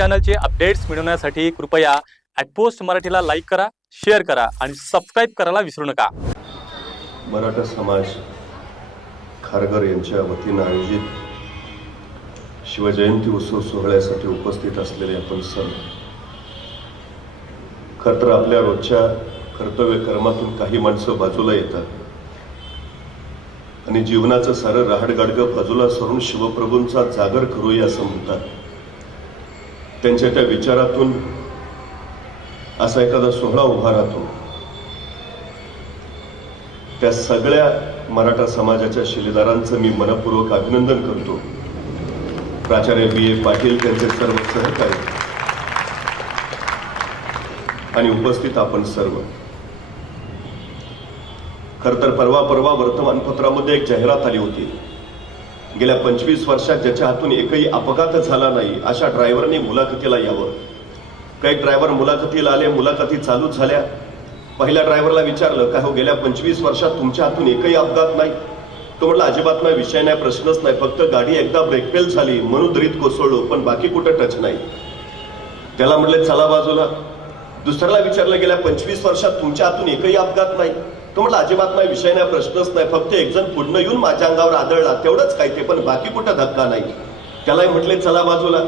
चॅनलचे updates मिळवण्यासाठी कृपया @post मराठीला लाईक करा, शेअर करा आणि सबस्क्राइब करायला विसरू नका। मराठा समाज खारघर यांच्या वतीने आयोजित शिवजयंती उत्सव सोहळ्यासाठी उपस्थित असलेले आपण सर्व, खरं तर आपल्या रोजच्या कर्तव्य कर्मातून काही माणसं बाजूला येतात आणि जीवनाचं सारं रहाडगाडगं बाजूला सरून शिवप्रभूंचा जागर करूया असं म्हणतात। त्यांच्या त्या विचारातून असा एखादा सोहळा उभा राहतो। त्या सगळ्या मराठा समाजाच्या शिलेदारांचं मी मनपूर्वक अभिनंदन करतो। प्राचार्य B.A. पाटील, त्यांचे सर्व सहकारी आणि उपस्थित आपण सर्व। खरं तर परवा वर्तमानपत्रामध्ये एक जाहिरात आली होती। गेल्या 25 वर्षात ज्याच्या हातून एकही अपघात झाला नाही अशा ड्रायव्हरने मुलाखतीला यावं। काही ड्रायव्हर मुलाखतीला आले, मुलाखती चालू झाल्या। पहिल्या ड्रायव्हरला विचारलं, काय हो गेल्या 25 वर्षात तुमच्या हातून एकही अपघात नाही? तो म्हटला, अजिबात नाही, विषय नाही, प्रश्नच नाही, फक्त गाडी एकदा ब्रेक फेल झाली म्हणून दरीत कोसळलो, पण बाकी कुठं टच नाही। त्याला म्हटले चला बाजूला। दुसऱ्याला विचारलं, गेल्या 25 वर्षात तुमच्या हातून एकही अपघात नाही? तो म्हटला, अजिबात नाही, विषय नाही, प्रश्नच नाही, फक्त एक जण पुढनं येऊन माझ्या अंगावर आदळला तेवढंच काय ते, पण बाकी कुठं धक्का नाही। त्यालाही म्हटले चला बाजूला।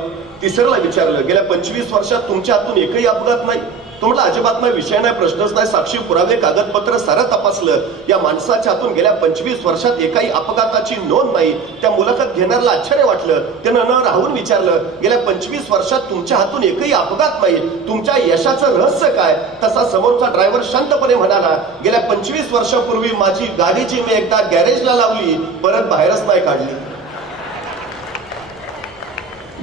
तिसऱ्याला विचारलं, गेल्या 25 वर्षात तुमच्या हातून एकही अपघात नाही? तो म्हटला, अजिबात नाही, विषय नाही, प्रश्नच नाही, साक्षी पुरावे कागदपत्र सारं तपासलं, या माणसाच्या हातून गेल्या 25 वर्षात एकाही अपघाताची नोंद नाही। त्या मुलाखत घेणाऱ्याला आश्चर्य वाटलं। त्यानं न राहून विचारलं, गेल्या 25 वर्षात तुमच्या हातून एकही अपघात नाही, तुमच्या यशाचं रहस्य काय? तसा समोरचा ड्रायव्हर शांतपणे म्हणाला, गेल्या 25 वर्षापूर्वी माझी गाडी जी मी एकदा गॅरेजला लावली, परत बाहेरच नाही काढली।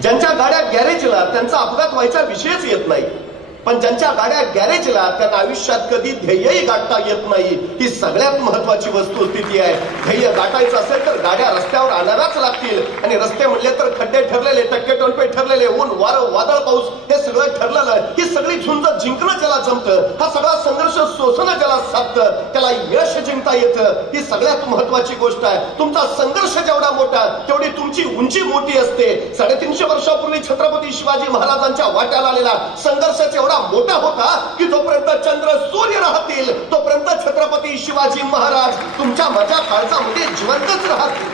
ज्यांच्या गाड्या गॅरेजला त्यांचा अपघात व्हायचा विषयच येत नाही, पण ज्यांच्या गाड्या गॅरेजला त्यांना आयुष्यात कधी ध्येयही गाठता येत नाही। ही सगळ्यात महत्वाची वस्तुस्थिती आहे। ध्येय गाठायचं असेल तर गाड्या रस्त्यावर आणाव्याच लागतील, आणि रस्ते म्हणले तर खड्डे ठरलेले, टक्के टोनपे ठरलेले, ऊन वारं वादळ पाऊस हे सगळं ठरलेलं। ही सगळी झुंज जिंकणं ज्याला जमतं, हा सगळा संघर्ष सोसणं ज्याला साधतं, त्याला यश जिंकता येतं। ही सगळ्यात महत्वाची गोष्ट आहे। तुमचा संघर्ष जेवढा मोठा तेवढी तुमची उंची मोठी असते। 350 वर्षापूर्वी छत्रपती शिवाजी महाराजांच्या वाट्याला आलेला संघर्ष एवढा मोठा होता की जोपर्यंत चंद्र सूर्य राहतील तोपर्यंत छत्रपती शिवाजी महाराज तुमच्या माझ्या काळजामध्ये जिवंतच राहतील।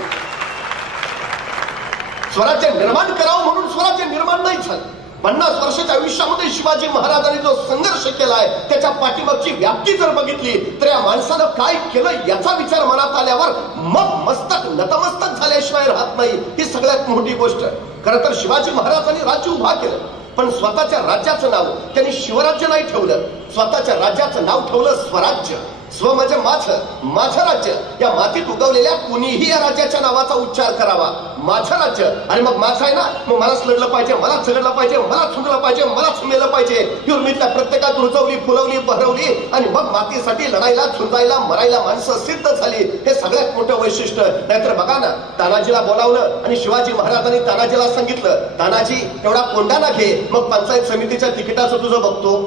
स्वराज्य निर्माण करावं म्हणून स्वराज्य निर्माण नाही झालं। 50 वर्षाच्या आयुष्यामध्ये शिवाजी महाराजांनी जो संघर्ष केलाय त्याच्या पाठीमागची व्याप्ती जर बघितली तर या माणसानं काय केलं याचा विचार मनात आल्यावर मग मस्तक नतमस्तक झाल्याशिवाय राहत नाही। ही सगळ्यात मोठी गोष्ट। खरं तर शिवाजी महाराजांनी राज्य उभा केलं, पण स्वतःच्या राज्याचं नाव त्यांनी शिवराज्य नाही ठेवलं, स्वतःच्या राज्याचं नाव ठेवलं स्वराज्य। स्व म्हणजे माझं राज्य। या मातीत उगवलेल्या कुणीही या राज्याच्या नावाचा उच्चार करावा, माझं राज्य। आणि मग माझं आहे ना, मग मलाच लढलं पाहिजे, मलाच झगडलं पाहिजे, मलाच झुंजलं पाहिजे, मलाच मेलं पाहिजे। ही उर्मितल्या प्रत्येकात रुजवली, फुलवली, बहरवली, आणि मग मातीसाठी लढायला, झुंजायला, मरायला माणसं सिद्ध झाली। हे सगळ्यात मोठं वैशिष्ट्य। नाहीतर बघा ना, तानाजीला बोलावलं आणि शिवाजी महाराजांनी तानाजीला सांगितलं, तानाजी एवढा कोंडाणा घे, मग पंचायत समितीच्या तिकिटाचं तुझं बघतो।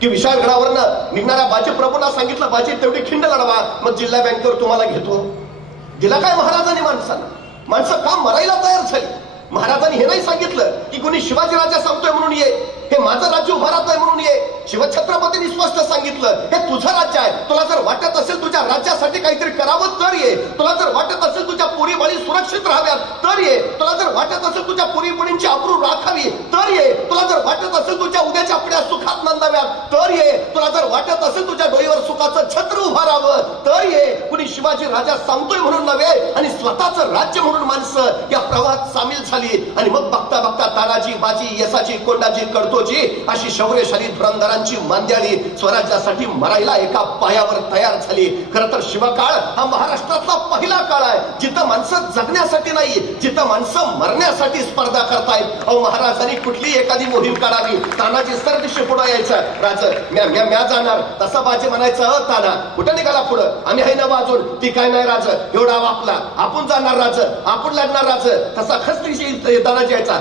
की विशाळगडावरनं निघणाऱ्या बाजी प्रभूंना सांगितलं, बाजी तेवढी खिंड लढवा, मग जिल्हा बँकेवर तुम्हाला घेतो। दिला काय महाराजांनी माणसांना? माणसं का मरायला तयार झाली? महाराजांनी हे नाही सांगितलं की कोणी शिवाजी राजा सांगतोय म्हणून ये, हे माझं राज्य उभा राहतोय म्हणून ये। शिवछत्रपतींनी स्पष्ट सांगितलं, हे तुझं राज्य आहे, तुला जर वाटत असेल तुझ्या राज्यासाठी काहीतरी करावं तर ये, तुला जर वाटत असेल तुझ्या पोरी बाळी सुरक्षित राहाव्यात तर ये, तुला जर वाटत असेल तुझ्या पोरी बाळींची अब्रू राखावी तर ये, तुला जर वाटत असेल तुझ्या उद्याच्या पिढ्या सुखात नांदाव्यात तर ये, तुला जर वाटत असेल तुझ्या डोईवर सुखाचं छत्र उभा राहावं तर ये। कुणी शिवाजी राजा सांगतोय म्हणून नव्हे, आणि स्वतःचं राज्य म्हणून माणसं या प्रवाहात सामील झाली। आणि मग बघता बघता तानाजी, बाजी, यसाची, कोंडाजी, कडतोजी अशी शौर्यशाली धुरंधरांची मांद्याळी स्वराज्यासाठी मरायला एका पायावर तयार झाली। खरं तर शिवकाळ हा महाराष्ट्रातला पहिला काळ आहे जिथं माणसं जगण्यासाठी नाही, जिथं माणसं मरण्यासाठी स्पर्धा करतायत। महाराजांनी कुठली एखादी मोहीम काढावी, तानाजी सरदिशी पुढे यायचं, राज म्या जाणार, तसा बाजी म्हणायचं, ताना कुठं निघाला पुढं, आम्ही आहे ना बाजून, ती काय नाही राज, एवढा आपला, आपण जाणार राज, आपण लढणार राज, तसा खस्त्रीशी तानाजी यायचा,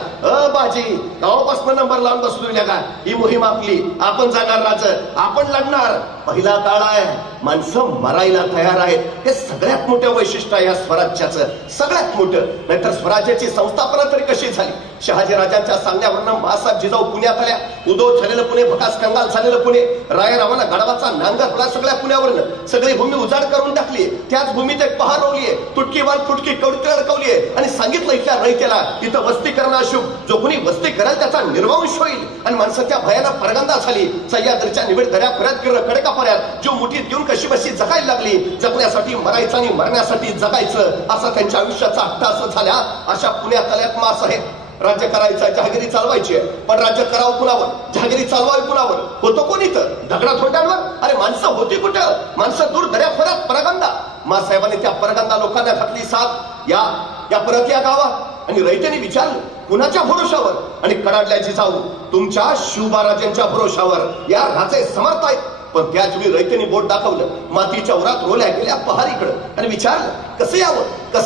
बाजी गावापासून नंबर लावून बसलो का, ही मोहीम आपली, आपण जाणार राज, आपण लढणार। पहिला काळ आहे माणसं मरायला तयार आहेत. हे सगळ्यात मोठं वैशिष्ट्य आहे या स्वराज्याचं, सगळ्यात मोठं. नाहीतर स्वराज्याची संस्थापना तरी कशी झाली? शहाजी राजांच्या सांगण्यावरनं महासाहेब जिजाऊ पुण्यात आल्या. उदो झालेलं पुणे, भकास कंगाल झालेलं पुणे, रायरावांना गडावाचा नांगर पडला सगळ्या पुण्यावरनं. सगळी भूमी उजाड करून टाकली. त्याच भूमीत एक पहार रोवलीये, तुटकी वाल फुटकी कवडीत अडकवलीये आणि सांगितलं इथल्या रयतेला इथं वस्ती करणं अशुभ. जो कोणी वस्ती करेल त्याचा निर्वंश होईल. आणि माणसाच्या भयाला परगंदा झाली. सह्याद्रीच्या निबिड दऱ्या फऱ्यात खडकापर्यंत जो मुठीत घेऊन कशी बशी जगायला लागली. जगण्यासाठी मरायचं आणि मरण्यासाठी जगायचं असा त्यांच्या आयुष्याचा अट्टास झाल्या. अशा पुण्यात आल्यात मासाहेब. राज्य करायचं, जहागिरी चालवायची, पण राज्य करावं कुणावर, जहागिरी चालवावी कुणावर? होतो कोण इथं? दगडा थोड्यांवर? अरे माणसं होती कुठं? माणसं दूर दऱ्या फऱ्यात परगंदा. मासाहेबांनी त्या परगंदा लोकांना घातली साथ. या परत या गावात. आणि रयतेने विचारलं कुणाच्या भरोशावर? आणि कडाडल्या जिजाऊ तुमच्या शिवबाराजांच्या भरोशावर. या राजे समर्थ आहेत. पण त्याच वेळी रयतेने बोट दाखवलं मातीच्या उरात रोल्या गेल्या पहारीकडे आणि विचारलं कसं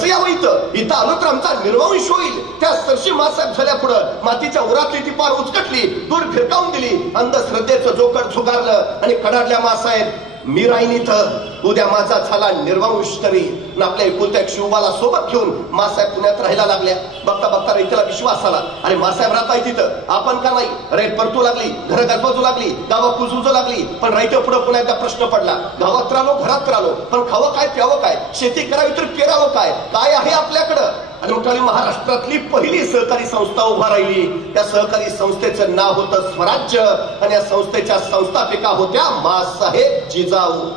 यावं इथं आलो तर आमचा निर्वंश होईल. त्या सरशी मासाहेब झाल्या पुढं मातीच्या उरातली ती पार उचकटली, दूर फिरकावून दिली. अंधश्रद्धेचं जोकर झुगारलं आणि कडाडल्या मासाहेब मी राहीन इथं, उद्या माझा झाला निर्वंश तरी. आपल्या एकुलत्या शिवबाला सोबत घेऊन मासाहेब पुण्यात राहायला लागल्या. बघता बघता रयतेला विश्वास आला, अरे मासाहेब राहताय तिथं, आपण का नाही? रेत परतू लागली, घर गजबजू लागली, गावं कुजूजू लागली. पण रयते पुढं पुन्हा एकदा प्रश्न पडला, गावात राहिलो घरात राहिलो, पण खावं काय प्यावं काय? शेती करावी तर पेरावं काय? काय आहे आपल्याकडं? आणि मग महाराष्ट्रातली पहिली सहकारी संस्था उभा राहिली. त्या सहकारी संस्थेचं नाव होतं स्वराज्य आणि या संस्थेच्या संस्थापिका होत्या मासाहेब जिजाऊ.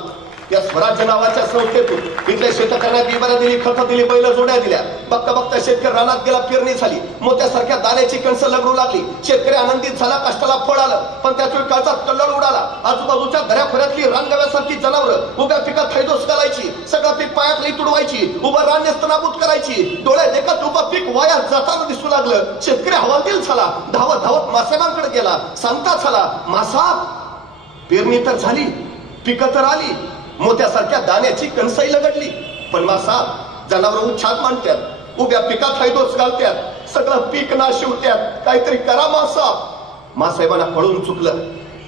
या स्वराज्य नावाच्या संस्थेतून इथल्या शेतकऱ्यांना बिबाऱ्या दिली, खतं दिली, बैल जोड्या दिल्या. बघता बघता शेतकरी रानात गेला, पेरणी झाली, मोत्यासारख्या दाण्याची कणसं लगडू लागली. शेतकरी आनंदित झाला, कष्टाला फळ आलं. पण त्याच वेळी काळचा कल्लोळ उडाला. आजूबाजूच्या दऱ्याखोऱ्यातली रानगव्यासारखी जनावरं उभ्या पिकात थैदोस घालायची, सगळं पीक पायातली तुडवायची, उभं रान नेस्तनाबूत करायची. डोळ्या देखत उभं पीक वाया जाताना दिसू लागलं. शेतकरी हवालदिल झाला, धावत धावत मासाहेबांकडे गेला. सांगता झाला, मासाहेब पेरणी तर झाली, पिकं तर आली, मोत्यासारख्या दाण्याची कणसाई लगडली, पण मासाहेब जनावर उच्छाद मांडतात, उभ्या पिकात हैदोस घालतात, सगळं पीक नाश होत्यात, काहीतरी करा मासाहेब. मासाहेबांना पळून चुकलं.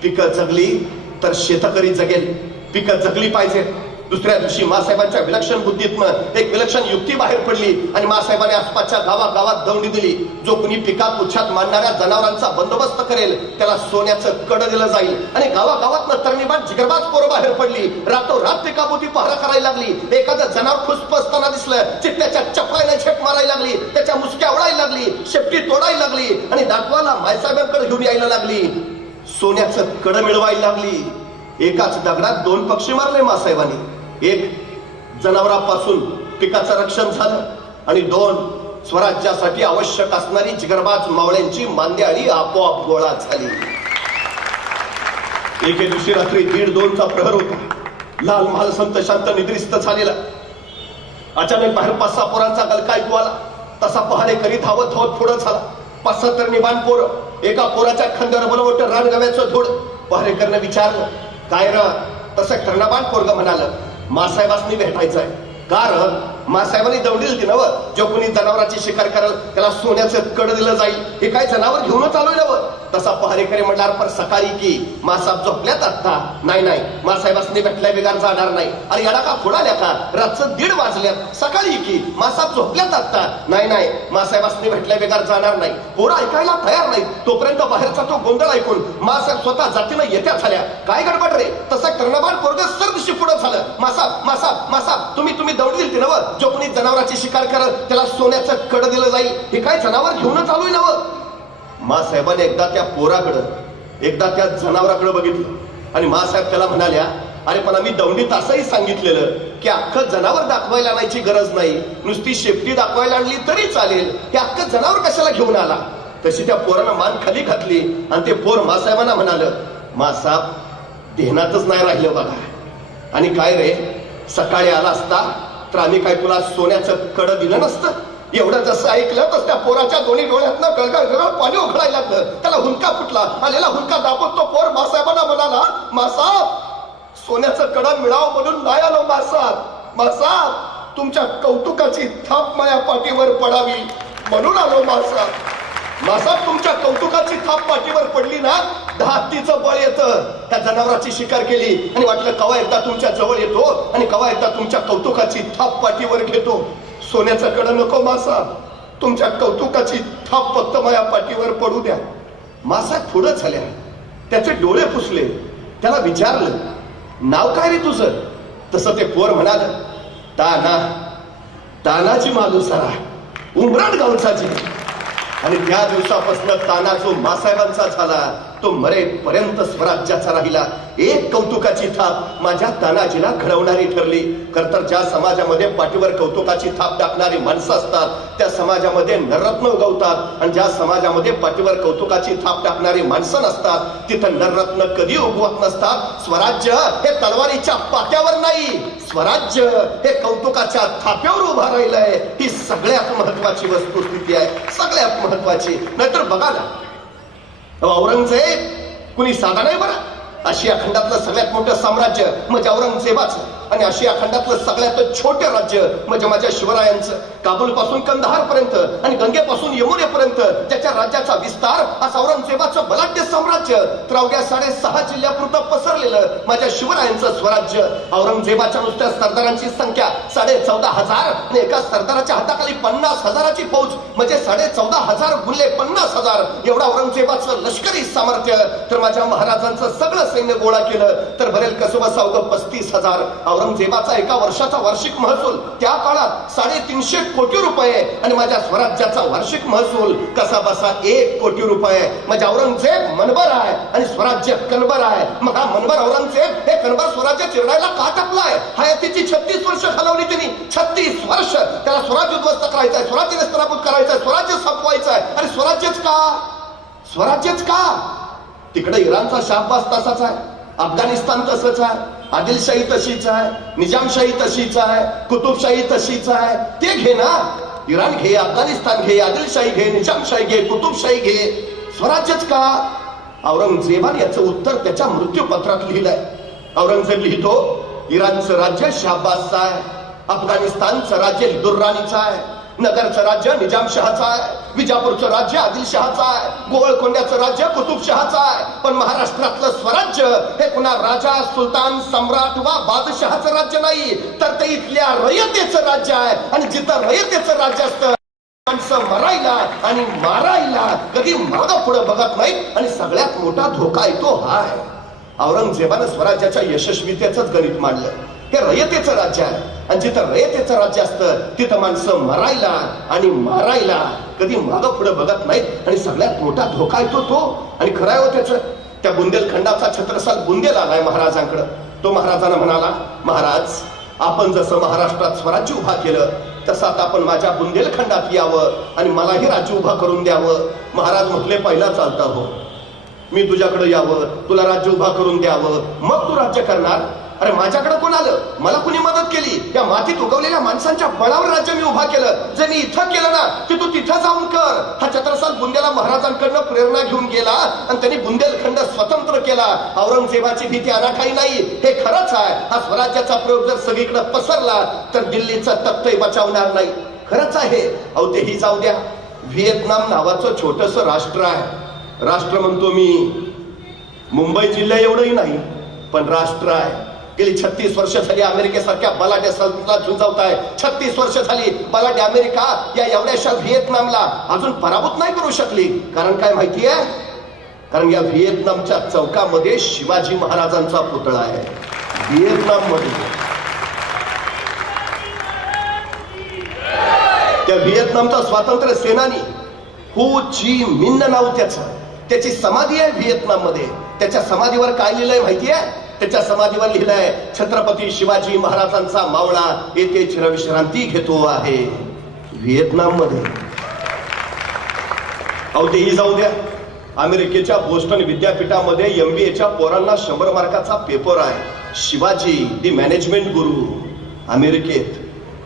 पिकं जगली तर शेतकरी जगेल, पिकं जगली पाहिजे. दुसऱ्या दिवशी मासाहेबांच्या विलक्षण बुद्धीतनं एक विलक्षण युक्ती बाहेर पडली आणि मासाहेबांनी आसपासच्या गावागावात दौंडी दिली. जो कोणी पिकात उच्छाद मांडणाऱ्या जनावरांचा बंदोबस्त करेल त्याला सोन्याचं कड दिलं जाईल. आणि गावागावात तरणीबाण जिगरबाज पोरं बाहेर पडली. रातोरात पिकापोटी पहारा करायला लागली. एखादं जनावर खुसपसताना दिसलं, चित्त्याच्या चपळाईने झेप मारायला लागली, त्याच्या मुसक्या उडायला लागली, शेपटी तोडायला लागली आणि दाखवाला मायसाहेबांकडे घेऊन यायला लागली. सोन्याचं कड मिळवायला लागली. एकाच दगडात दोन पक्षी मारले मासाहेबांनी. एक जनावरांपासून पिकाचं रक्षण झालं आणि दोन स्वराज्यासाठी आवश्यक असणारी जिगरबाज मावळ्यांची मांदियाळी आपोआप गोळा झाली. एके दिवशी रात्री 1:30-2चा प्रहर होता. लाल महाल संत शांत निद्रिस्त झालेला. अचानक बाहेर 5-6 पोरांचा गलका ऐकू आला. तसा पहारेकरी धावत धावत पुढं झाला. 5-6 तरणीबाण पोरं. एका पोराच्या खांद्यावर बनवट रानगव्याचं धूळ. पहारेकरनं विचारलं, काय र? तसं तरणबाण पोरग म्हणालं, मासाहेबांनी भेटायचं आहे. कारण मासाहेबांनी दौडी दिली नवं, जो कोणी जनावरांची शिकार करेल त्याला सोन्याचं कड दिलं जाईल. हे काय जनावर घेऊनच आलोय नवं? तसा पहारेकरी म्हणणार, पण सकाळी की मासाहेब झोपल्यात आता? नाही, मासाहेबांनी भेटल्या बिगार जाणार नाही. अरे याला का फुडाल्या का? रातचं 1:30 वाजल्यात. सकाळी की मासाहेब झोपल्यात आता? नाही, मासाहेबांनी भेटल्या बिगार जाणार नाही. पोरं ऐकायला तयार नाही. तोपर्यंत बाहेरचा तो गोंधळ ऐकून मासाहेब स्वतः जातीनं येत्या झाल्या. काय गडबड रे? तसं कर्णबाण पोरग सरदिशी पुढं झालं. मासाहेब तुम्ही दौडी दिली नवं, जो कोणी जनावरांची शिकार करल त्याला सोन्याचं कड दिलं जाईल. हे काय जनावर घेऊनच आलोय नवं? मासाहेबांनी एकदा त्या पोराकडं, एकदा त्या जनावराकडे बघितलं आणि मासाहेब त्याला म्हणाल्या, अरे पण आम्ही दौंडीत असंही सांगितलेलं की अख्खं जनावर दाखवायला आणायची गरज नाही, नुसती शेपटी दाखवायला आणली तरी चालेल. हे अख्खं जनावर कशाला घेऊन आला? तशी त्या पोरानं मान खाली घातली आणि ते पोर मासाहेबांना म्हणालं, मासाहेब ध्यानातच नाही राहिलं बघा. आणि काय रे, सकाळी आला असता तर आम्ही काय तुला सोन्याचं कड दिलं नसतं? एवढं जसं ऐकलं तर त्या पोराच्या दोन्ही डोळ्यातनं गळगळ पाणी उघडायला लागलं. त्याला हुंका फुटला. आलेला हुंका दाबत तो पोर मासाहेबांना म्हणाला, मासाहेब सोन्याचं कड मिळावं म्हणून नाही आलो मासाहेब तुमच्या कौतुकाची थाप माझ्या पाठीवर पडावी म्हणून आलो मासाहेब. मासात तुमच्या कौतुकाची थाप पाठीवर पडली ना, 10 हत्तीचं बळ येतं. त्या जनावराची शिकार केली आणि वाटलं कवा एकदा तुमच्या जवळ येतो आणि कवा एकदा तुमच्या कौतुकाची थाप पाठीवर घेतो. सोन्याचं कड नको मासा, तुमच्या कौतुकाची थाप फक्त माझ्या पाठीवर पडू द्या. मासा पुढं झाल्या, त्याचे डोळे पुसले, त्याला विचारलं, नाव काय रे तुझं? तसं ते पोर म्हणाल, ताना, तानाजी मालुसरा, उमराट गावचाची. आणि त्या दिवसापासून ताना जो मासाहेबांचा झाला तो मरेपर्यंत स्वराज्याचा राहिला. एक कौतुकाची थाप माझ्या तानाजीला घडवणारी ठरली. खरतर ज्या समाजामध्ये पाठीवर कौतुकाची थाप टाकणारी माणसं असतात त्या समाजामध्ये नररत्न उगवतात, आणि ज्या समाजामध्ये पाठीवर कौतुकाची थाप टाकणारी माणसं नसतात तिथं नररत्न कधी उगवत नसतात. स्वराज्य हे तलवारीच्या पात्यावर नाही, स्वराज्य हे कौतुकाच्या थाप्यावर उभा राहिलंय. ही सगळ्यात महत्वाची वस्तुस्थिती आहे, सगळ्यात महत्वाची. नाहीतर बघा ना, औरंगजेब कुणी साधा नाही बरं. आशिया खंडातलं सगळ्यात मोठं साम्राज्य म्हणजे औरंगजेबाचं, आणि आशिया खंडातलं सगळ्यात छोटे राज्य म्हणजे माझ्या शिवरायांचं. काबूल पासून कंदहार पर्यंत आणि गंगेपासून यमुनेपर्यंत ज्याच्या राज्याचा विस्तार असं औरंगजेबाचं बलाढ्य साम्राज्य, तर अवघ्या 6.5 जिल्ह्यापुरतं पसरलेलं माझ्या शिवरायांचं स्वराज्य. औरंगजेबाच्या नुसत्या सरदारांची संख्या 14,500 आणि एका सरदाराच्या हाताखाली 50,000ची फौज म्हणजे 14,500 गुणिले 50,000 एवढा औरंगजेबाचं लष्करी सामर्थ्य. तर माझ्या महाराजांचं सगळं सैन्य गोळा केलं तर भरेल कसं बसा अवघं 35,000. औरंगजेबाचा एका वर्षाचा वार्षिक महसूल त्या काळात 350 कोटी रुपये आणि माझ्या स्वराज्याचा वार्षिक महसूल कसा बसा 1 कोटी रुपये. म्हणजे औरंगजेब मनबर आहे आणि स्वराज्य कणबर आहे. मग हा मनबर औरंगजेब हे कणबर स्वराज्य चिरडायला का टाकलाय? हयातीची 36 वर्ष घालवली त्यांनी. 36 वर्ष त्याला स्वराज्य उद्ध्वस्त करायचंय, स्वराज्य नेस्तनाबूत करायचंय, स्वराज्य संपवायचंय. आणि स्वराज्यच का? स्वराज्यच का? तिकडे इराणचा शाहबाज तसाच आहे, अफगाणिस्तान तसंच आहे, आदिलशाही तशीच आहे, निजामशाही तशीच आहे, कुतुबशाही तशीच आहे. ते घे ना, इराण घे, अफगाणिस्तान घे, आदिलशाही घे, निजामशाही घे, कुतुबशाही घे. स्वराज्यच का? औरंगजेबाने याचं उत्तर त्याच्या मृत्यूपत्रात लिहिलंय. औरंगजेब लिहितो, इराणचं राज्य शाहबाजचं आहे, अफगाणिस्तानचं राज्य दुर्राणीचं आहे, नगरचं राज्य निजामशहाचं आहे, विजापूरचं राज्य आदिलशहाचं आहे, गोवळकोंड्याचं राज्य कुतुबशहाचं आहे. पण महाराष्ट्रातलं स्वराज्य हे कुणा राजा, सुलतान, सम्राट वा बादशहाचं राज्य नाही, तर ते इथल्या रयतेचं राज्य आहे. आणि जिथं रयतेचं राज्य असतं माणसं मरायला आणि मारायला कधी मागं पुढं बघत नाही. आणि सगळ्यात मोठा धोका येतो हा आहे. औरंगजेबानं स्वराज्याच्या यशस्वीतेचंच गणित मांडलं. हे रयतेचं राज्य आहे आणि जिथं रयतेचं राज्य असतं तिथं माणसं मरायला आणि मारायला कधी मागं पुढे बघत नाहीत. आणि सगळ्यात मोठा धोका येतो तो. आणि खरं आहे हो त्याचं. त्या बुंदेलखंडाचा छत्रसाल बुंदेल आलाय महाराजांकडं. तो महाराजांना म्हणाला, महाराज आपण जसं महाराष्ट्रात स्वराज्य उभा केलं तसं आता आपण माझ्या बुंदेलखंडात यावं आणि मलाही राज्य उभा करून द्यावं. महाराज म्हटले, पहिला चालता हो, मी तुझ्याकडे यावं, तुला राज्य उभा करून द्यावं, मग तू राज्य करणार. अरे माझ्याकडे कोण आलं? मला कुणी मदत केली? या मातीत उगवलेल्या माणसांच्या बळावर राज्य मी उभा केलं. जे मी इथं केलं ना ते तू तिथं जाऊन कर. हा छत्रसाल बुंदेला महाराजांकडनं प्रेरणा घेऊन गेला आणि त्यांनी बुंदेलखंड स्वतंत्र केला. औरंगजेबाची भीती अनाठाई नाही, हे खरंच आहे. हा स्वराज्याचा प्रयोग जर सगळीकडे पसरला तर दिल्लीचा तख्तही बचावणार नाही. खरंच आहे. अहो तेही जाऊ द्या. व्हिएतनाम नावाचं छोटस राष्ट्र आहे. राष्ट्र म्हणतो मी, मुंबई जिल्हा एवढंही नाही पण राष्ट्र आहे. गेली 36 वर्ष झाली अमेरिकेसारख्या बलाढ्य सल्तनतला झुंजवताय. 36 वर्ष झाली बलाढ्य अमेरिका या एवढ्याशा व्हिएतनामला अजून पराभूत नाही करू शकली. कारण काय माहितीये? कारण या व्हिएतनामच्या चौकामध्ये शिवाजी महाराजांचा पुतळा आहे. व्हिएतनाम मध्ये त्या व्हिएतनामचा स्वातंत्र्य सेनानी हो ची मिन्न नाव त्याची समाधी आहे व्हिएतनाम मध्ये. त्याच्या समाधीवर काय लिहिलंय माहितीये? त्याच्या समाधीवर लिहिलंय, छत्रपती शिवाजी महाराजांचा मावळा येथे चिरविश्रांती घेतो आहे. व्हिएतनाम मध्ये. अहो तेही जाऊ द्या. अमेरिकेच्या बोस्टन विद्यापीठामध्ये MBAच्या पोरांना 100 मार्काचा पेपर आहे. शिवाजी दी मॅनेजमेंट गुरु अमेरिकेत.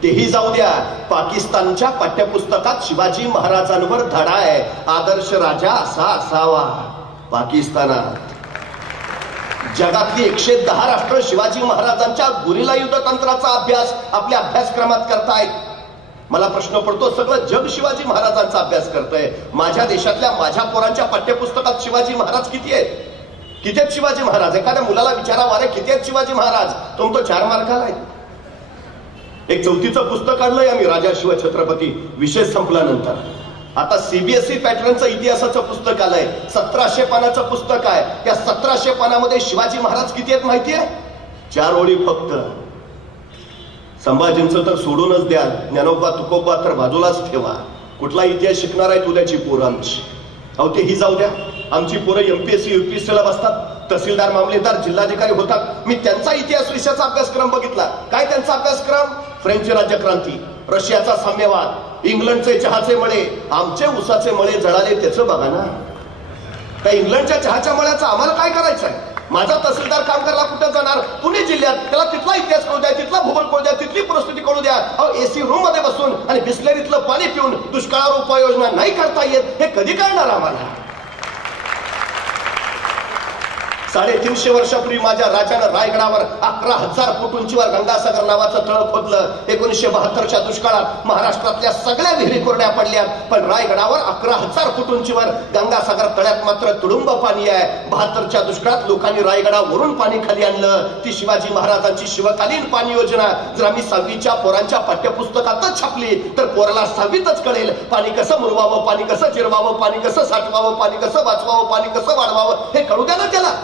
तेही जाऊ द्या. पाकिस्तानच्या पाठ्यपुस्तकात शिवाजी महाराजांवर धडा आहे, आदर्श राजा असा असावा. पाकिस्तानात जगातली 110 राष्ट्र शिवाजी महाराजांच्या गुरिल्ला युद्ध तंत्राचा अभ्यास आपल्या अभ्यासक्रमात करतायत. मला प्रश्न पडतो, सगळं जग शिवाजी महाराजांचा अभ्यास करतंय, माझ्या देशातल्या माझ्या पोरांच्या पाठ्यपुस्तकात शिवाजी महाराज किती आहेत? किती आहेत शिवाजी महाराज? एखाद्या मुलाला विचारा, वारे किती आहेत शिवाजी महाराज? तो 4 मार्काला आहे. एक 4थीचं पुस्तक काढलंय आम्ही, राजा शिवछत्रपती, विषय संपल्यानंतर. आता सीबीएसई पॅटर्नचं इतिहासाचं पुस्तक आलंय, 1700 पानाचं पुस्तक आहे. त्या 1700 पानामध्ये शिवाजी महाराज किती आहेत माहिती आहे? 4 ओळी फक्त. संभाजींचं तर सोडूनच द्या, ज्ञानोबा तुकोबा तर बाजूलाच ठेवा. कुठला इतिहास शिकणार आहे तुझ्याची पोरं आमची? अहो तेही जाऊ द्या, आमची पोरं एमपीएससी युपीएससीला बसतात, तहसीलदार मामलेदार जिल्हाधिकारी होतात. मी त्यांचा इतिहास विषयाचा अभ्यासक्रम बघितला. काय त्यांचा अभ्यासक्रम? फ्रेंच राज्यक्रांती, रशियाचा साम्यवाद, इंग्लंडचे चहाचे मळे. आमचे उसाचे मळे जळाले त्याचं बघा ना. त्या इंग्लंडच्या चहाच्या मळ्याचं आम्हाला काय करायचं आहे? माझा तहसीलदार काम करायला कुठं जाणार? पुणे जिल्ह्यात. त्याला तिथला इतिहास कळू द्या, तिथला भूगोल कळू द्या, तिथली परिस्थिती कळू द्या. एसी रूम मध्ये बसून आणि बिस्लरीतलं पाणी पिऊन दुष्काळावर उपाययोजना नाही करता येत, हे कधी कळणार आम्हाला? 350 वर्षापूर्वी माझ्या राजानं रायगडावर 11,000 फूट उंचीवर गंगासागर नावाचं तळ खोदलं. 1972च्या दुष्काळात महाराष्ट्रातल्या सगळ्या विहिरी कोरड्या पडल्या, पण रायगडावर 11,000 फूट उंचीवर गंगासागर तळ्यात मात्र तुडुंब पाणी आहे. 72च्या दुष्काळात लोकांनी रायगडावरून पाणी खाली आणलं. ती शिवाजी महाराजांची शिवकालीन पाणी योजना जर आम्ही 6वीच्या पोरांच्या पाठ्यपुस्तकातच छापली तर पोराला 6वीतच कळेल पाणी कसं मुरवावं, पाणी कसं जिरवावं, पाणी कसं साठवावं, पाणी कसं वाचवावं, पाणी कसं वाढवावं, हे कळू द्या ना त्याला.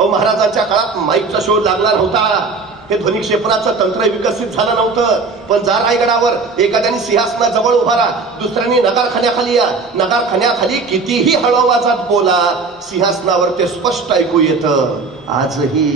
महाराजांच्या काळात माईकचा शोध लागला नव्हता, हे ध्वनी क्षेपणाचं तंत्र विकसित झालं नव्हतं. पण जा रायगडावर, एखाद्याने सिंहासनाजवळ उभा राहा, दुसऱ्याने नगारखान्याखाली या. नगारखान्याखाली कितीही हळू आवाजात बोला, सिंहासनावर ते स्पष्ट ऐकू येतं. आजही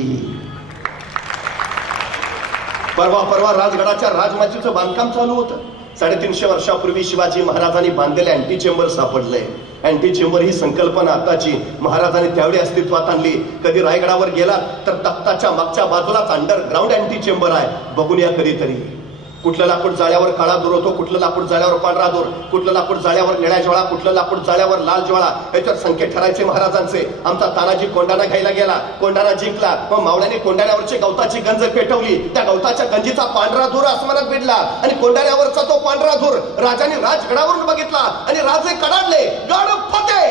परवा राजगडाच्या राजमाचीचं बांधकाम चालू होतं. 350 वर्षापूर्वी शिवाजी महाराजांनी बांधलेले अँटी चेंबर सापडले. अँटी चेंबर ही संकल्पना आताची, महाराजांनी त्यावेळी अस्तित्वात आणली. कधी रायगडावर गेला तर तख्ताच्या मागच्या बाजूलाच अंडरग्राऊंड अँटी चेंबर आहे, बघून या कधीतरी. कुठलं लाकूड जाळ्यावर काळा दूर होतो, कुठलं लाकूड जाळ्यावर पांढरा दूर, कुठलं लाकूड जाळ्यावर निळ्या ज्वाळा, कुठलं लाकूड जाळ्यावर लाल ज्वाळा, याच्यावर संकेत ठरायचे महाराजांचे. आमचा तानाजी कोंडाणा घ्यायला गेला, कोंडाणा जिंकला, मग मावळ्याने कोंडाण्यावरची गवताची गंज पेटवली. त्या गवताच्या गंजीचा पांढरा धूर आसमानात भिडला आणि कोंडाण्यावरचा तो पांढरा धूर राजाने राजगडावरून बघितला आणि राजे कडाडले, गड फते.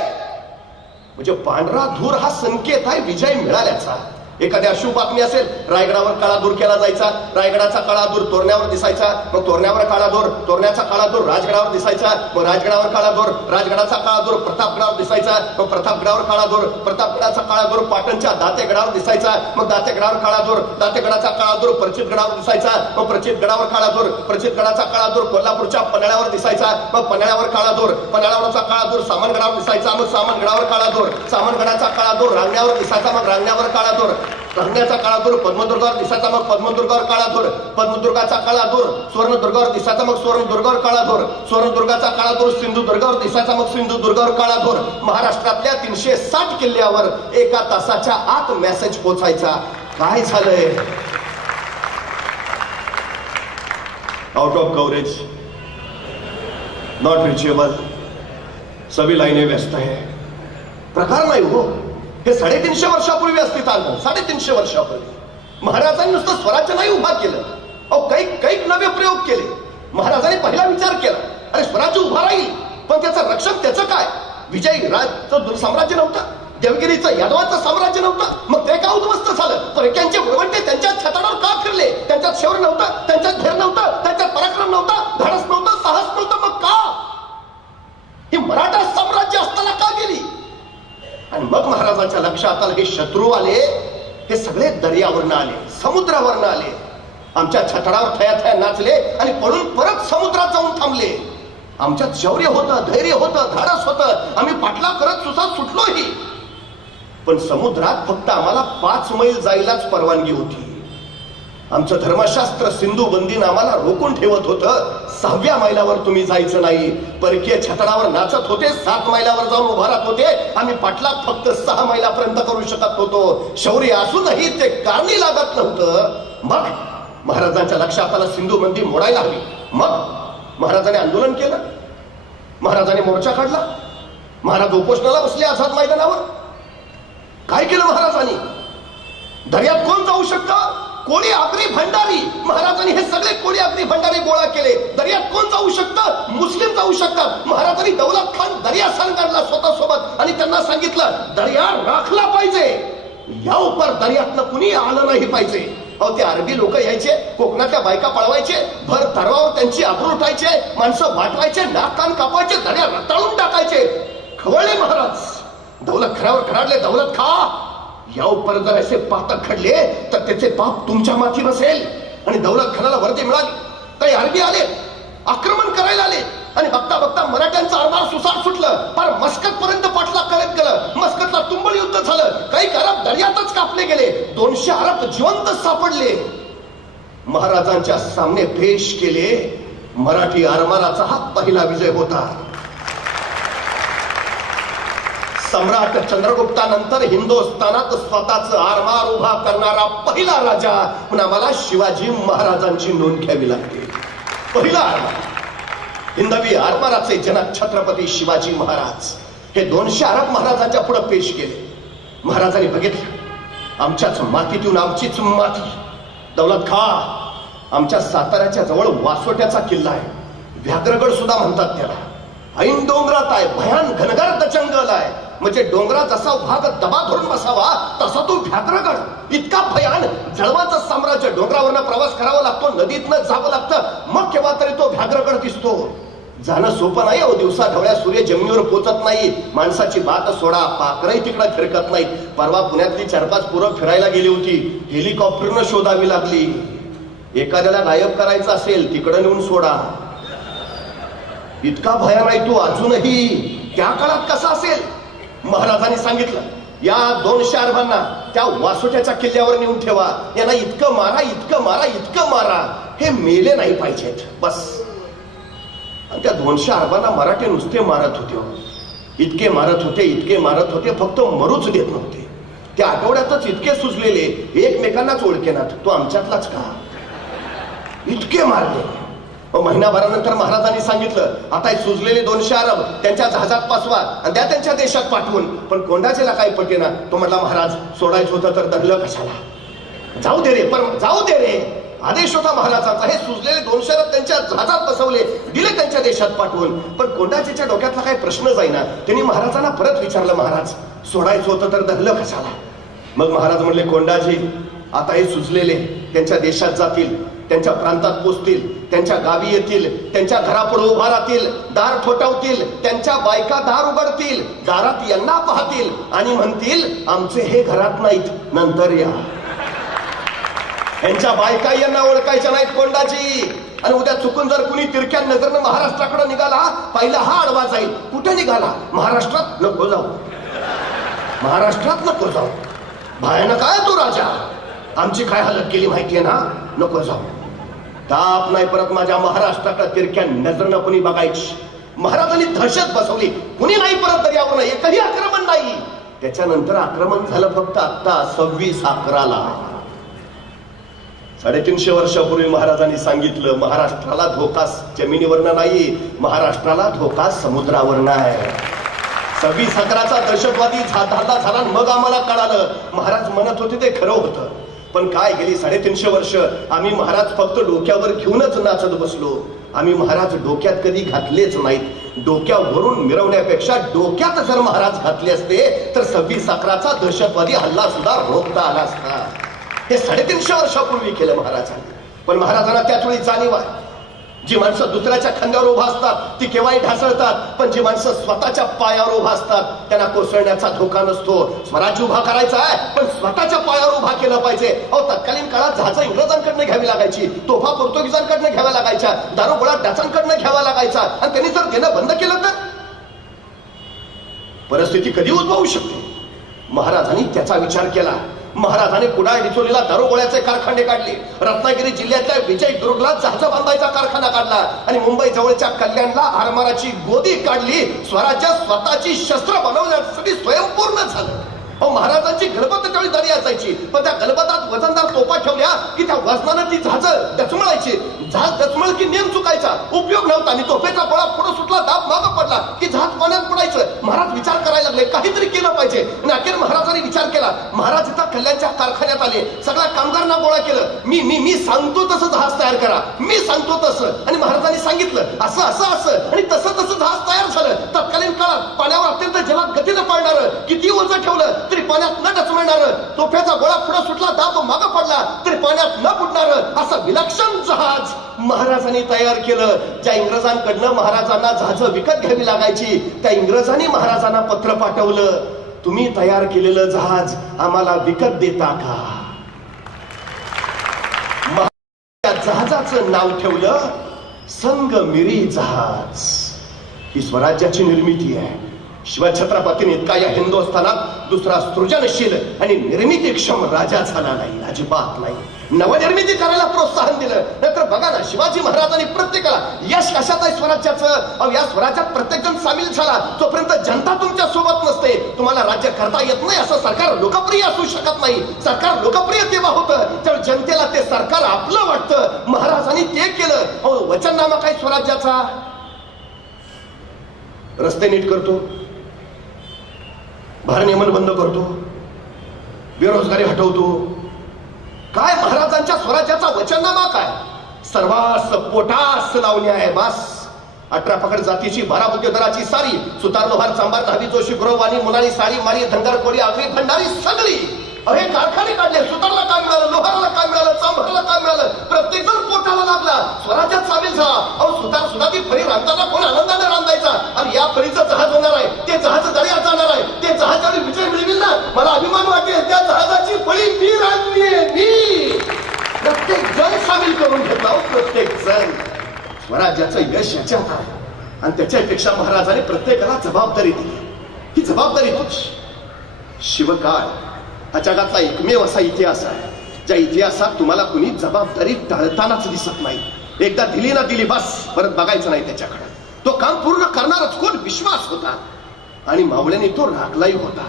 म्हणजे पांढरा धूर हा संकेत आहे विजय मिळाल्याचा. एखाद्या अशुभ बातमी असेल, रायगडावर काळा दूर केला जायचा, रायगडाचा काळा दूर तोरण्यावर दिसायचा, मग तोरण्यावर काळा दूर, तोरण्याचा काळा दूर राजगडावर दिसायचा, मग राजगडावर काळा दूर, राजगडाचा काळा दूर प्रतापगडावर दिसायचा, मग प्रतापगडावर काळा दूर, प्रतापगडाचा काळा दूर पाटणच्या दातेगडावर दिसायचा, मग दातेगडावर काळा दूर, दातेगडाचा काळा दूर प्रचितगडावर दिसायचा, मग प्रचितगडावर काळा दूर, प्रचितगडाचा काळा दूर कोल्हापूरच्या पन्हाळ्यावर दिसायचा, मग पन्हाळ्यावर काळा दूर, पन्हाळ्यावरचा काळा दूर सामनगडावर दिसायचा, मग सामनगडावर काळा दूर, सामनगडाचा काळा दूर रांगण्यावर दिसायचा, मग रांगण्यावर काळा दूर, रांगण्याचा काळा दूर पद्मदुर्गावर दिसायचा, मग पद्मदुर्गावर काळा दूर, पद्मदुर्गाचा काळा दूर सुवर्णदुर्गावर दिसायचा, मग सुवर्णदुर्गावर काळा दूर, सुवर्णदुर्गाचा काळा दूर सिंधुदुर्गावर दिसायचा, मग सिंधुदुर्गावर काळा दूर. महाराष्ट्रातल्या 360 किल्ल्यावर 1 तासाच्या आत मेसेज पोहोचायचा. काय झालंय? Out of coverage, not reachable, सभी लाईने व्यस्त आहे. प्रकार नाही हो. हे 350 वर्षापूर्वी अस्तित्वात आलं. 350 वर्षापूर्वी महाराजांनी नुसतं स्वराज्य नाही उभा केलं, काही नवे प्रयोग केले. महाराजांनी पहिला विचार केला, अरे स्वराज्य उभा राहील, पण त्याचं रक्षण त्याचं काय? विजय राजचं साम्राज्य नव्हतं, देवगिरीचं यादवाचं साम्राज्य नव्हतं, मग ते का उद्ध्वस्त झालं? परक्यांचे वळवंटे त्यांच्या छताडावर का फिरले? त्यांच्यात शौर्य नव्हतं, त्यांच्यात धैर्य नव्हतं, त्यांच्यात पराक्रम नव्हता, धाडस नव्हतं, साहस नव्हतं, मग का? ही मराठा साम्राज्य असताना का गेली? आणि मग महाराजांच्या लक्षात आलं, हे शत्रू आले, हे सगळे दर्यावरनं आले, समुद्रावरनं आले, आमच्या छतडावर थया थया नाचले आणि पळून परत समुद्रात जाऊन थांबले. आमच्यात शौर्य होतं, धैर्य होतं, धाडस होतं, आम्ही पाटला करत सुसात सुटलोही, पण समुद्रात फक्त आम्हाला 5 मैल जायलाच परवानगी होती. आमचं धर्मशास्त्र सिंधू बंदीनं आम्हाला रोखून ठेवत होतं. 6व्या मैलावर तुम्ही जायचं नाही. परकीय छतडावर नाचत होते, 7 मैलावर जाऊन उभा राहत होते. आम्ही पाटला फक्त 6 मैलापर्यंत करू शकत होतो. शौर्य असूनही ते कारणी लागत नव्हतं. मग महाराजांच्या लक्षात आलं, सिंधू बंदी मोडायला हवी. मग महाराजांनी आंदोलन केलं, महाराजांनी मोर्चा काढला, महाराज उपोषणाला बसले आझाद मैदानावर. काय केलं महाराजांनी? दर्यात कोण जाऊ शकतं? कोळी आगरी भंडारी. महाराजांनी हे सगळे कोळी आगरी भंडारी गोळा केले. दर्यात कोण जाऊ शकतं? मुस्लिम जाऊ शकतात. महाराजांनी दौलत खान दर्या सांगितला स्वतः सोबत आणि त्यांना सांगितलं दर्या राखला पाहिजे, या उपर दर्यातनं कुणी आलं नाही पाहिजे. अहो ते अरबी लोक यायचे, कोकणातल्या बायका पळवायचे, भर तर्वावर त्यांची आबरू उठायचे, माणसं वाटवायचे, नाक कान कापायचे, दर्या रताळून टाकायचे. खवळले महाराज, दौलत खानावर खराडले. दौलत खा, या उपर जर असे पातक घडले तर त्याचे पाप तुमच्या माथी बसेल. आणि दौलत खानाला वर्दी मिळाली. काही अरबी आले, आक्रमण करायला आले आणि बघता बघता मराठ्यांचं आरमार सुसाट सुटलं. फार मस्कत पर्यंत पाठलाग करत गेलं. मस्कतला तुंबळ युद्ध झालं. काही अरब दर्यातच कापले गेले. 200 अरब जिवंत सापडले. महाराजांच्या सामने पेश केले. मराठी आरमाराचा हा पहिला विजय होता. सम्राट चंद्रगुप्तानंतर हिंदुस्थानात स्वतःच आरमार उभा करणारा पहिला राजा म्हणून आम्हाला शिवाजी महाराजांची नोंद घ्यावी लागते. पहिला आरमार, हिंदवी आरमाराचे जनक छत्रपती शिवाजी महाराज हे 200 अरब महाराजांच्या पुढे पेश केले. महाराजांनी बघितलं आमच्याच मातीतून आमचीच माती. दौलत खा, आमच्या साताऱ्याच्या जवळ वासोट्याचा किल्ला आहे, व्याघ्रगड सुद्धा म्हणतात त्याला. ऐन डोंगरात आहे, भयान घनगर्द जंगल आहे. म्हणजे डोंगरात जसा भाग दबा धरून बसावा तसा तो व्याघ्रगड. इतका भयान जळवाचं साम्राज्य. डोंगरावरनं प्रवास करावा लागतो, नदीतनं जावं लागतं, मग केव्हा तरी तो व्याघ्रगड दिसतो. जाणं सोपं नाही हो. दिवसा ढवळ्या सूर्य जमिनीवर पोचत नाही. माणसाची बात सोडा, पाखरही तिकडे फिरकत नाही. परवा पुण्यातली 4-5 पोरं फिरायला गेली होती. हेलिकॉप्टरनं शोधावी लागली. एखाद्याला गायब करायचं असेल तिकडे नेऊन सोडा. इतका भयान आहे तो अजूनही. त्या काळात कसा असेल? महाराजांनी सांगितलं या 200 अरबांना त्या वासोट्याच्या किल्ल्यावर नेऊन ठेवा. यांना इतकं मारा, इतकं मारा, इतकं मारा, हे मेले नाही पाहिजेत बस. आणि त्या 200 अरबांना मराठी नुसते मारत होते. इतके मारत होते, इतके मारत होते, फक्त मरूच देत नव्हते. त्या आठवड्यातच इतके सुजलेले, एकमेकांनाच ओळखेनात तो आमच्यातलाच का. इतके मारले. महिनाभरानंतर महाराजांनी सांगितलं आता हे सुजलेले 200 अरब त्यांच्या जहाजात पाचवा आणि त्या त्यांच्या देशात पाठवून. पण कोंडाचेला काही पटेना. तो म्हटला महाराज सोडायचं होतं तर धरलं कशाला. जाऊ दे रे, पण जाऊ दे रे. आदेश होता महाराजांचा. हे सुजलेले 200 अरब त्यांच्या जहाजात बसवले, दिले त्यांच्या देशात पाठवून. पण कोंडाचेच्या डोक्यातला काही प्रश्न जाईना. त्यांनी महाराजांना परत विचारलं महाराज सोडायचं होतं तर धरलं कशाला. मग महाराज म्हणले कोंडाजी आता हे सुजलेले त्यांच्या देशात जातील, त्यांच्या प्रांतात पोचतील, त्यांच्या गावी येतील, त्यांच्या घरापुढे उभा राहतील, दार ठोठावतील, त्यांच्या बायका दार उघडतील, दारात यांना पाहतील आणि म्हणतील आमचे हे घरात नाहीत, नंतर या. यांच्या बायका यांना ओळखायच्या नाहीत कोंडाजी. आणि उद्या चुकून जर कुणी तिरक्या नजरनं महाराष्ट्राकडे निघाला, पहिला हा आडवा जाईल. कुठे निघाला? महाराष्ट्रात नको जाऊ, महाराष्ट्रात नको जाऊ. भयानक आहे तो राजा. आमची काय हालत केली माहितीये ना, नको जाऊ. ताप नाही परत माझ्या महाराष्ट्राकडे तिरक्या नजरनं कुणी बघायची. महाराजांनी दहशत बसवली. कुणी नाही परत दर्यावर, एकही आक्रमण नाही. त्याच्यानंतर आक्रमण झालं फक्त आता 26/11ला. 350 वर्षापूर्वी महाराजांनी सांगितलं महाराष्ट्राला धोका जमिनीवरनं नाही, महाराष्ट्राला धोका समुद्रावरनं आहे. 26/11चा दहशतवादी हल्ला झाला. मग आम्हाला कळालं महाराज म्हणत होते ते खरं होतं. पण काय गेली 350 वर्ष आम्ही महाराज फक्त डोक्यावर घेऊनच नाचत बसलो. आम्ही महाराज डोक्यात कधी घातलेच नाहीत. डोक्यावरून मिरवण्यापेक्षा डोक्यात जर महाराज घातले असते तर 26/11चा दहशतवादी हल्ला सुद्धा रोखता आला असता. हे 350 वर्षापूर्वी केलं महाराजांनी. पण महाराजांना त्याच वेळी जाणीव आहे जी माणसं दुसऱ्याच्या खांद्यावर उभा असतात ती केव्हाही ढासळतात, पण जी माणसं स्वतःच्या पायावर उभा असतात त्यांना कोसळण्याचा धोका नसतो. स्वराज्य उभा करायचा आहे पण स्वतःच्या पायावर उभा केलं पाहिजे. अहो तत्कालीन काळात जहाजं इंग्रजांकडनं घ्यावी लागायची, तोफा पोर्तुगीजांकडनं घ्याव्या लागायच्या, दारुगोळा डाचांकडनं घ्यावा लागायचा. आणि त्यांनी जर देणं बंद केलं तर परिस्थिती कधी उद्भवू शकते. महाराजांनी त्याचा विचार केला. महाराजांनी कुडाळ डिचोलीला दारुगोळ्याचे कारखाने काढले. रत्नागिरी जिल्ह्यातल्या विजयदुर्गला जहाज बांधायचा कारखाना काढला आणि मुंबई जवळच्या कल्याणला आरमाराची गोदी काढली. स्वराज्य स्वतःची शस्त्र बनवण्यासाठी स्वयंपूर्ण झालं. महाराजांची गलबत त्यावेळी दरी असायची, पण त्या गलबतात वजनदार तोफा ठेवल्या की त्या वजनानं ती जहाज डचमळायची. जहाज डचमळ की नेम चुकायचा, उपयोग नव्हता. आणि तोफेचा गोळा पुढे सुटला, दाब मागं पडला की जहाज पाण्यात पडायचं. महाराज विचार करायला लागले काहीतरी केलं पाहिजे. आणि अखेर महाराजांनी विचार केला. महाराज इथं कल्याणच्या कारखान्यात आले, सगळ्या कामगारांना गोळा केलं. मी सांगतो तसं जहाज तयार करा, मी सांगतो तसं. आणि महाराजांनी सांगितलं असं असं असं, आणि तसं तसं जहाज तयार झालं. तत्कालीन काळात पाण्यावर अत्यंत जलद गतीनं पडणार, किती वजन ठेवलं तरी पाण्यात न डचमळणार, तोफ्याचा गोळा पुढे सुटला, दाब मागं पडला तरी पाण्यात न बुडणार, असं विलक्षण जहाज महाराजांनी तयार केलं. ज्या इंग्रजांकडनं महाराजांना जहाज विकत घ्यावी लागायची, त्या इंग्रजांनी महाराजांना पत्र पाठवलं, तुम्ही तयार केलेलं जहाज आम्हाला विकत देता का? त्या जहाजाचं नाव ठेवलं संगमिरी जहाज. ही स्वराज्याची निर्मिती आहे. शिवछत्रपतीने इतका या हिंदुस्थानात दुसरा सृजनशील आणि निर्मितीक्षम राजा झाला नाही, अजिबात नाही. नवनिर्मिती करायला प्रोत्साहन दिलं. नंतर बघा ना, शिवाजी महाराजांनी प्रत्येकाला यश कशात आहे स्वराज्याचं, या स्वराज्यात प्रत्येक जण सामील झाला. जोपर्यंत जनता तुमच्या सोबत नसते, तुम्हाला राज्य करता येत नाही. असं सरकार लोकप्रिय असू शकत नाही. सरकार लोकप्रिय तेव्हा होतं त्यावेळी जनतेला ते सरकार आपलं वाटतं. महाराजांनी ते केलं. वचननामा काय स्वराज्याचा? रस्ते नीट करतो, भारनियमन बंद करतो, बेरोजगारी हटवतो. काय महाराजांच्या स्वराज्याचा वचननामा काय? सर्वांस पोटास लावणे आहे बास. 18 पकड जातीची 12 बुद्धिधराची सारी, सुतार लोहार चांभार दहावी जोशी गुरववाणी मुलानी साडी मारी धनगर कोळी आगरी भंडारी सगळी. हे कारखाने काढले. सुतारला काय मिळालं, लोहारला काय मिळालं, चांभारला काय मिळालं? प्रत्येक जण पोटाला लागला, स्वराज्यात सामील झाला. सुतार सुद्धा ती फळी रांधताना कोण आनंदाने रांधायचा. आणि या फळीचं जहाज होणार आहे, ते जहाज दर्यात जाणार आहे. ते जहाजाने विजय मिळविल ना, मला अभिमान वाटेल. त्या जहाजाची फळी मी रांधली आहे, मी. प्रत्येक जण सामील करून घेतला, प्रत्येक जण. स्वराज्याचं यश याच्यात आहे. आणि त्याच्यापेक्षा महाराजांनी प्रत्येकाला जबाबदारी दिली. ही जबाबदारी तुझी. शिवकाळ हा जगातला एकमेव असा इतिहास आहे ज्या इतिहासात तुम्हाला कुणी जबाबदारी टाळतानाच दिसत नाही. एकदा दिली ना दिली बस, परत बघायचं नाही त्याच्याकडे. तो काम पूर्ण करणारच कोण विश्वास होता. आणि मावळ्याने तो राखलाही होता.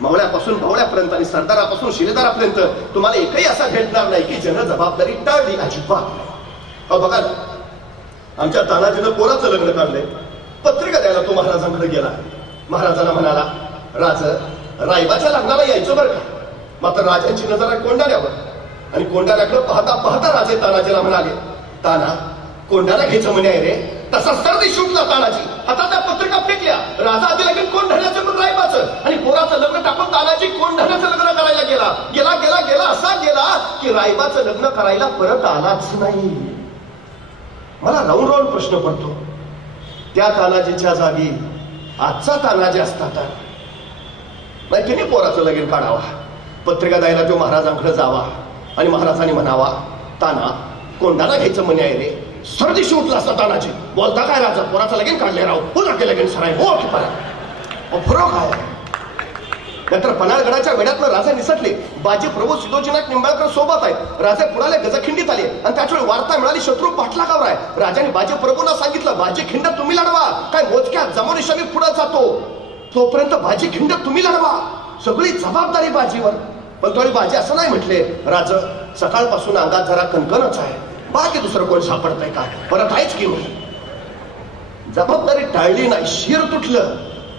मावळ्यापासून भावळ्यापर्यंत आणि सरदारापासून शिलेदारापर्यंत तुम्हाला एकही असा भेटणार नाही की ज्यानं जबाबदारी टाळली, अजिबात. बघा ना, आमच्या तानाजीनं पोराचं लग्न काढलंय. पत्रिका द्यायला तो महाराजांकडे गेला. महाराजांना म्हणाला, राज रायबाच्या लग्नाला यायचं बरं का. मात्र राजांची नजर आहे कोंडाण्यावर. आणि कोंडाण्याकडे पाहता पाहता राजे तानाजीला म्हणाले, ताना कोंडाणा घ्यायचं म्हणे आहे रे. तसा सर्दी सुटला तानाजी. आता त्या पत्रिका फेकल्या. राजा आधी लगेच कोंढाण्याचं पण रायबाचं. आणि पोराचं लग्न टाकून तानाजी कोंढाण्याचं लग्न करायला गेला. गेला गेला गेला असा गेला की रायबाचं लग्न करायला परत आलाच नाही. मला राऊंड राऊंड प्रश्न पडतो, त्या तानाजीच्या जागी आजचा तानाजी असता तर नाही तिने पोराचं लगीन काढावा. पत्रिका द्यायला तो महाराजांकडे जावा आणि महाराजांनी म्हणावा, ताना कोंडाणा घ्यायचं म्हणे आहे रे. सर्दी सुटला असता तानाजी. बोलता काय राजा, पोराचं लगीन काढले राव, पुन्हा ते लगीन सराय हो की परत. फरक आहे. नंतर पन्हाळगडाच्या वेड्यातनं राजा निसटले. बाजी प्रभू सिद्धोजीनाथ निंबाळकर सोबत आहेत. राजे पुढाले गजखिंडीत आले आणि त्याचवेळी वार्ता मिळाली शत्रू पाठलागावर आहे. राजाने बाजी प्रभूंना सांगितलं, बाजी खिंड तुम्ही लढवा, काय मोजक्या जमानिशा मी पुढे जातो, तोपर्यंत बाजी खिंड तुम्ही लढवा. सगळी जबाबदारी बाजीवर. पण थोडी बाजी असं नाही म्हटले, राज सकाळपासून अंगात जरा कणकणच आहे, बाकी दुसरं कोण सापडतंय का, परत आहेच की नाही. जबाबदारी टाळली नाही, शिर तुटलं,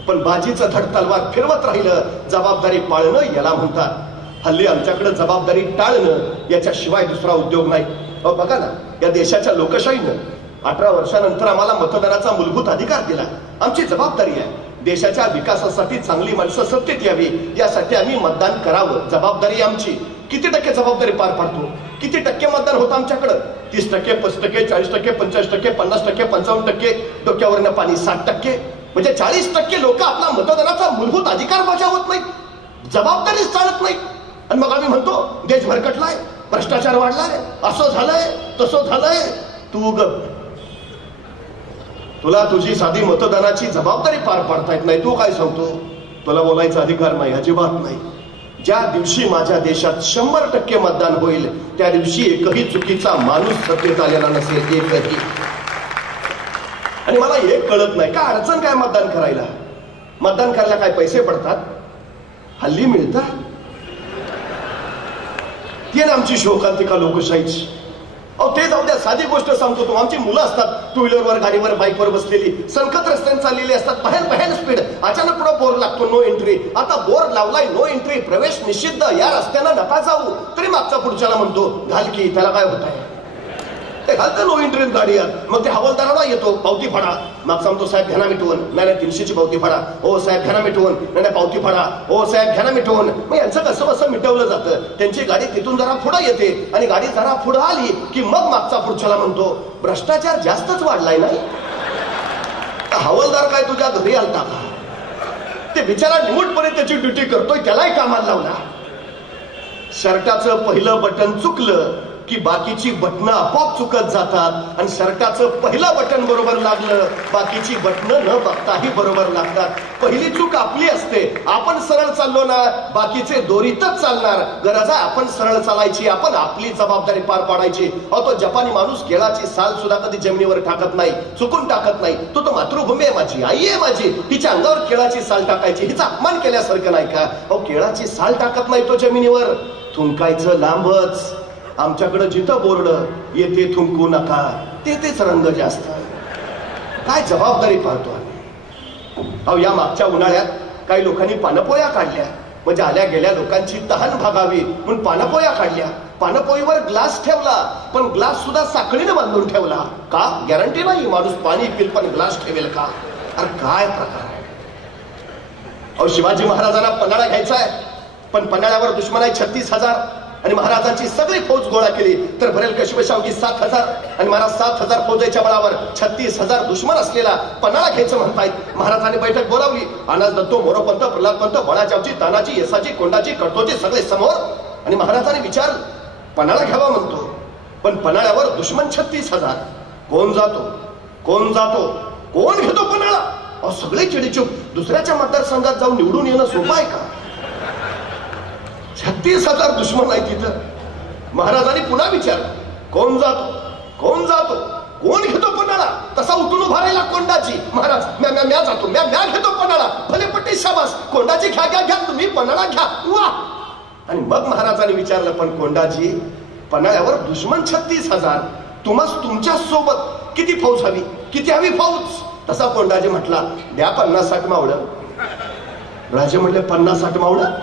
पण बाजीचं धड तलवार फिरवत राहिलं. जबाबदारी पाळणं याला म्हणतात. हल्ली आमच्याकडे जबाबदारी टाळणं याच्याशिवाय दुसरा उद्योग नाही. बघा ना, या देशाच्या लोकशाहीनं 18 वर्षानंतर आम्हाला मतदानाचा मूलभूत अधिकार दिला. आमची जबाबदारी आहे देशाच्या विकासासाठी चांगली माणसं सत्तेत यावी, यासाठी आम्ही मतदान करावं. जबाबदारी आमची. किती टक्के जबाबदारी पार पाडतो? किती टक्के मतदान होतं आमच्याकडं? 30%, 35%, 40%, 45%, 50%, 55%. डोक्यावरनं पाणी 60%. म्हणजे 40% लोक आपला मतदानाचा मूलभूत अधिकार बजावत नाहीत, जबाबदारीच चालत नाही. आणि मग आम्ही म्हणतो देश भरकटलाय, भ्रष्टाचार वाढलाय, असं झालंय तसं झालंय. तू ग, तुला तुझी साधी मतदानाची जबाबदारी पार पाडता येत नाही, तू काय सांगतो? तुला बोलायचा अधिकार नाही, अजिबात नाही. ज्या दिवशी माझ्या देशात 100% मतदान होईल त्या दिवशी एकही चुकीचा माणूस सत्तेत आलेला नसेल, एकही. आणि मला एक कळत नाही, काय अडचण काय मतदान करायला? मतदान करायला काय पैसे पडतात? हल्ली मिळतात. ती ना आमची शोकांतिका लोकशाहीची. अहो ते जाऊ द्या, साधी गोष्ट सांगतो तो. आमची मुलं असतात टू व्हीलरवर, गाडीवर, बाईकवर बसलेली, संकट रस्त्याने चाललेली असतात, बाहेर स्पीड. अचानक पुढे बोर्ड लागतो, नो एंट्री. आता बोर्ड लावलाय, नो एंट्री, प्रवेश निषिद्ध, या रस्त्यानं नका जाऊ. तरी मागचा पुढच्याला म्हणतो घाल की, त्याला काय होत आहे, ते घालतं नो एंट्री गाडीत. मग ते हवालदाराला येतो, पावती फाडा. मागचा म्हणतो साहेब घ्या ना मिटवून. नाही 300ची पावती फाडा. हो साहेब घ्या ना मिटवून. नाही पावती फाडा. हो साहेब घ्या ना मिटवून. मग यांचं कसं कसं मिटवलं जातं. त्यांची गाडी तिथून जरा पुढे येते आणि गाडी जरा पुढे आली की मग मागचा पुढच्याला म्हणतो भ्रष्टाचार जास्तच वाढलाय नाही. हवालदार काय तुझ्या घरी आलता का? ते बिचारा निमूटपणे त्याची ड्युटी करतोय, त्यालाही कामाला लावला. शर्टाचं पहिलं बटन चुकलं की बाकीची बटणं आपोआप चुकत जातात आणि शर्टाचं पहिलं बटन बरोबर लागलं, बाकीची बटणं न बघताही बरोबर लागतात. पहिली चूक आपली असते. आपण सरळ चाललो ना, बाकीचे दोरीतच चालणार. गरज आहे आपण सरळ चालायची, आपण आपली जबाबदारी पार पाडायची. अहो तो जपानी माणूस केळाची साल सुद्धा कधी जमिनीवर टाकत नाही, चुकून टाकत नाही. तो मातृभूमी आहे माझी, आई आहे माझी, तिच्या अंगावर केळाची साल टाकायची, हिचा अपमान केल्यासारखं नाही का? अहो केळाची साल टाकत नाही तो जमिनीवर, थुंकायचं लांबच. आमच्याकडे जिथं बोर्ड येते थुंकू नका, तेच रंग जास्त. काय जबाबदारी पाहतो आम्ही. अहो या मागच्या उन्हाळ्यात काही लोकांनी पानपोया काढल्या, म्हणजे आल्या गेल्या लोकांची तहान भागावी म्हणून पानपोया काढल्या. पानपोईवर ग्लास ठेवला, पण ग्लास सुद्धा साखळीने बांधून ठेवला. का? गॅरंटी नाही माणूस पाणी पिल पण ग्लास ठेवेल का? अरे काय प्रकार आहे. अहो शिवाजी महाराजांना पन्हाळा घ्यायचा आहे, पण पन्हाळ्यावर दुश्मन आहे 36,000 आणि महाराजांची सगळी फौज गोळा केली तर भरेल कशिबशावगी 7,000 आणि महाराज 7,000 फौजेच्या बळावर 36,000 दुश्मन असलेला पन्हाळा घ्यायचं म्हणतायत. महाराजांनी बैठक बोलावली. अनाज दत्तो, मोरोपंत, प्रल्हादपंत, बळाचावची, तानाची, यसाची, कोंडाची, कडतोची सगळे समोर. आणि महाराजांनी विचार पन्हाळा घ्यावा म्हणतो, पण पन्हाळ्यावर दुश्मन 36,000. कोण जातो, कोण जातो, कोण घेतो पन्हाळा? अहो सगळे चिडीचूप. दुसऱ्याच्या मतदारसंघात जाऊन निवडून येणं सोपं आहे का? 36,000 दुश्मन आहे तिथं. महाराजांनी पुन्हा विचारलं, कोण जातो, कोण जातो, कोण घेतो पन्हाळा? तसा उठून उभा राहिला कोंडाची. महाराज म्या जातो, म्या घेतो पन्हाळा. भले पट्टी शाबास, कोंडाची घ्या, तुम्ही पन्हाळा घ्या. वा. आणि मग महाराजांनी विचारलं, पण कोंडाजी पन्हाळ्यावर दुश्मन 36,000, तुम्हाला तुमच्या सोबत किती फौज हवी, किती हवी फौज? तसा कोंडाजी म्हटला, द्या 50-60 मावळं. राजे म्हणले 50-60 मावळं?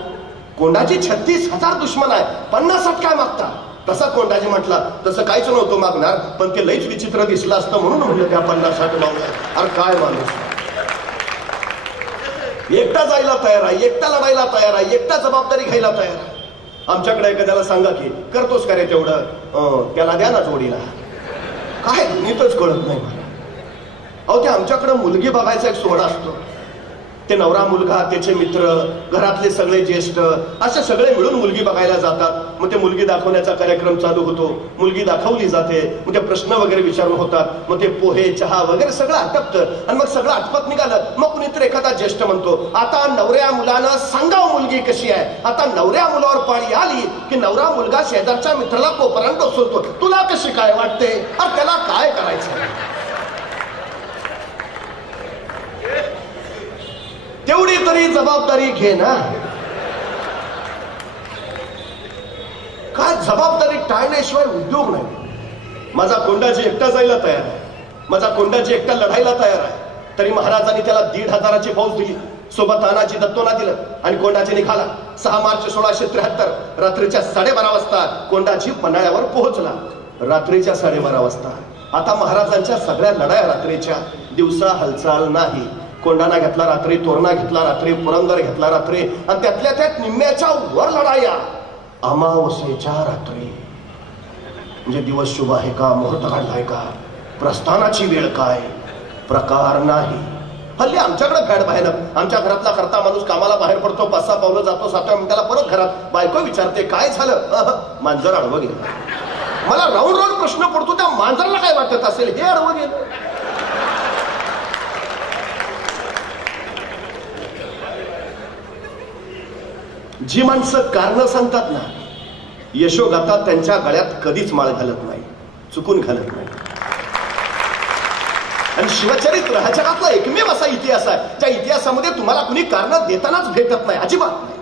कोंडाची 36,000 दुश्मन आहे, 50-60 काय मागता? तसा कोंडाजी म्हटला, तसं काहीच नव्हतं मागणार, पण ते लईच विचित्र दिसलं असतं म्हणून म्हणलं त्या 50-60 मावळं. अरे काय माणूस, एकटा जायला तयार आहे, एकटा लढायला तयार आहे, एकटा जबाबदारी घ्यायला तयार आहे. आमच्याकडे एखाद्याला सांगा की करतोस का रे तेवढं, त्याला द्या ना जोडीला. काय नीतच कळत नाही मला. अहो ते आमच्याकडे मुलगी बघायचा एक सोहळा असतो. ते नवरा मुलगा, त्याचे मित्र, घरातले सगळे ज्येष्ठ असे सगळे मिळून मुलगी बघायला जातात. मग ते मुलगी दाखवण्याचा कार्यक्रम चालू होतो. मुलगी दाखवली जाते, मग ते प्रश्न वगैरे विचारून होतात. मग ते पोहे, चहा वगैरे सगळं आटपतं आणि मग सगळं आटपत निघालं. मग कुणीतरी एखादा ज्येष्ठ म्हणतो, आता नवऱ्या मुलानं सांगाव मुलगी कशी आहे. आता नवऱ्या मुलावर पाळी आली की नवरा मुलगा शेजारच्या मित्राला कोपरान बसवतो, तुला कशी काय वाटते? अरे त्याला काय करायचं? तेवढी तरी जबाबदारी घे ना. काय जबाबदारी टाळण्याशिवाय उद्योग नाही. माझा कोंडाजी एकटा जायला तयार आहे, माझा कोंडाजी एकटा लढायला तयार आहे. तरी महाराजांनी त्याला 1,500ची फौज दिली, सोबत तानाजी दत्तोना दिलं आणि कोंडाजी निघाला. 6 मार्च 1673 रात्रीच्या 12:30 वाजता कोंडाजी पन्हाळ्यावर पोहोचला. रात्रीच्या 12:30 वाजता. आता महाराजांच्या सगळ्या लढाया रात्रीच्या, दिवसा हालचाल नाही. कोंडाणा घेतला रात्री, तोरणा घेतला रात्री, पुरंदर घेतला रात्री आणि त्यातल्या त्यात निम्म्याच्या वर लढाया अमावस्येच्या रात्री. म्हणजे दिवस शुभ आहे का, मुहूर्त काढलाय का, प्रस्थानाची वेळ काय, प्रकार नाही. हल्ली आमच्याकडे फॅड बाहेर. आमच्या घरातला करता माणूस कामाला बाहेर पडतो, 5-6 पावलं जातो, 7व्या मिनिटाला परत घरात. बायको विचारते काय झालं, मांजर अडवं गेलं. मला राऊंड प्रश्न पडतो, त्या मांजरला काय वाटत असेल हे अडवं गेलं. जी माणसं कारण सांगतात ना, यशोगाथा त्यांच्या गळ्यात कधीच माळ घालत नाही, चुकून घालत नाही. आणि शिवचरित्र हा जगातला एकमेव असा इतिहास आहे ज्या इतिहासामध्ये तुम्हाला कुणी कारण देतानाच भेटत नाही, अजिबात नाही.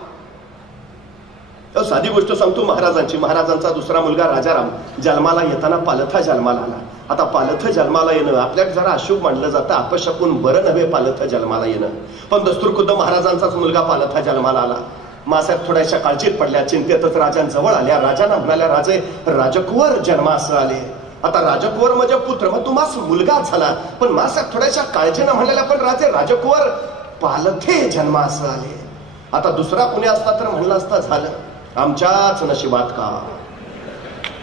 साधी गोष्ट सांगतो महाराजांची. महाराजांचा दुसरा मुलगा राजाराम जन्माला येताना पालथा जन्माला आला. आता पालथ जन्माला येणं आपल्याला जरा अशुभ मानलं जातं, अपशकुन बरं नव्हे पालथ जन्माला येणं. पण दस्तूर खुद्द महाराजांचाच मुलगा पालथा जन्माला आला. मासाहेब थोड्याशा काळजीत पडल्या, चिंतेतच राजांजवळ आल्या. राजांना म्हणाल्या, राजे राजकुवर जन्मास आले. आता राजकुवर म्हणजे पुत्र, मग तुम्हास मुलगा झाला. पण मासाहेब थोड्याशा काळजीनं म्हणाल्या, पण राजे राजकुवर पालथे जन्मास आले. आता दुसरा कुणी असता तर म्हणलं असता झालं आमच्याच नशिबात का.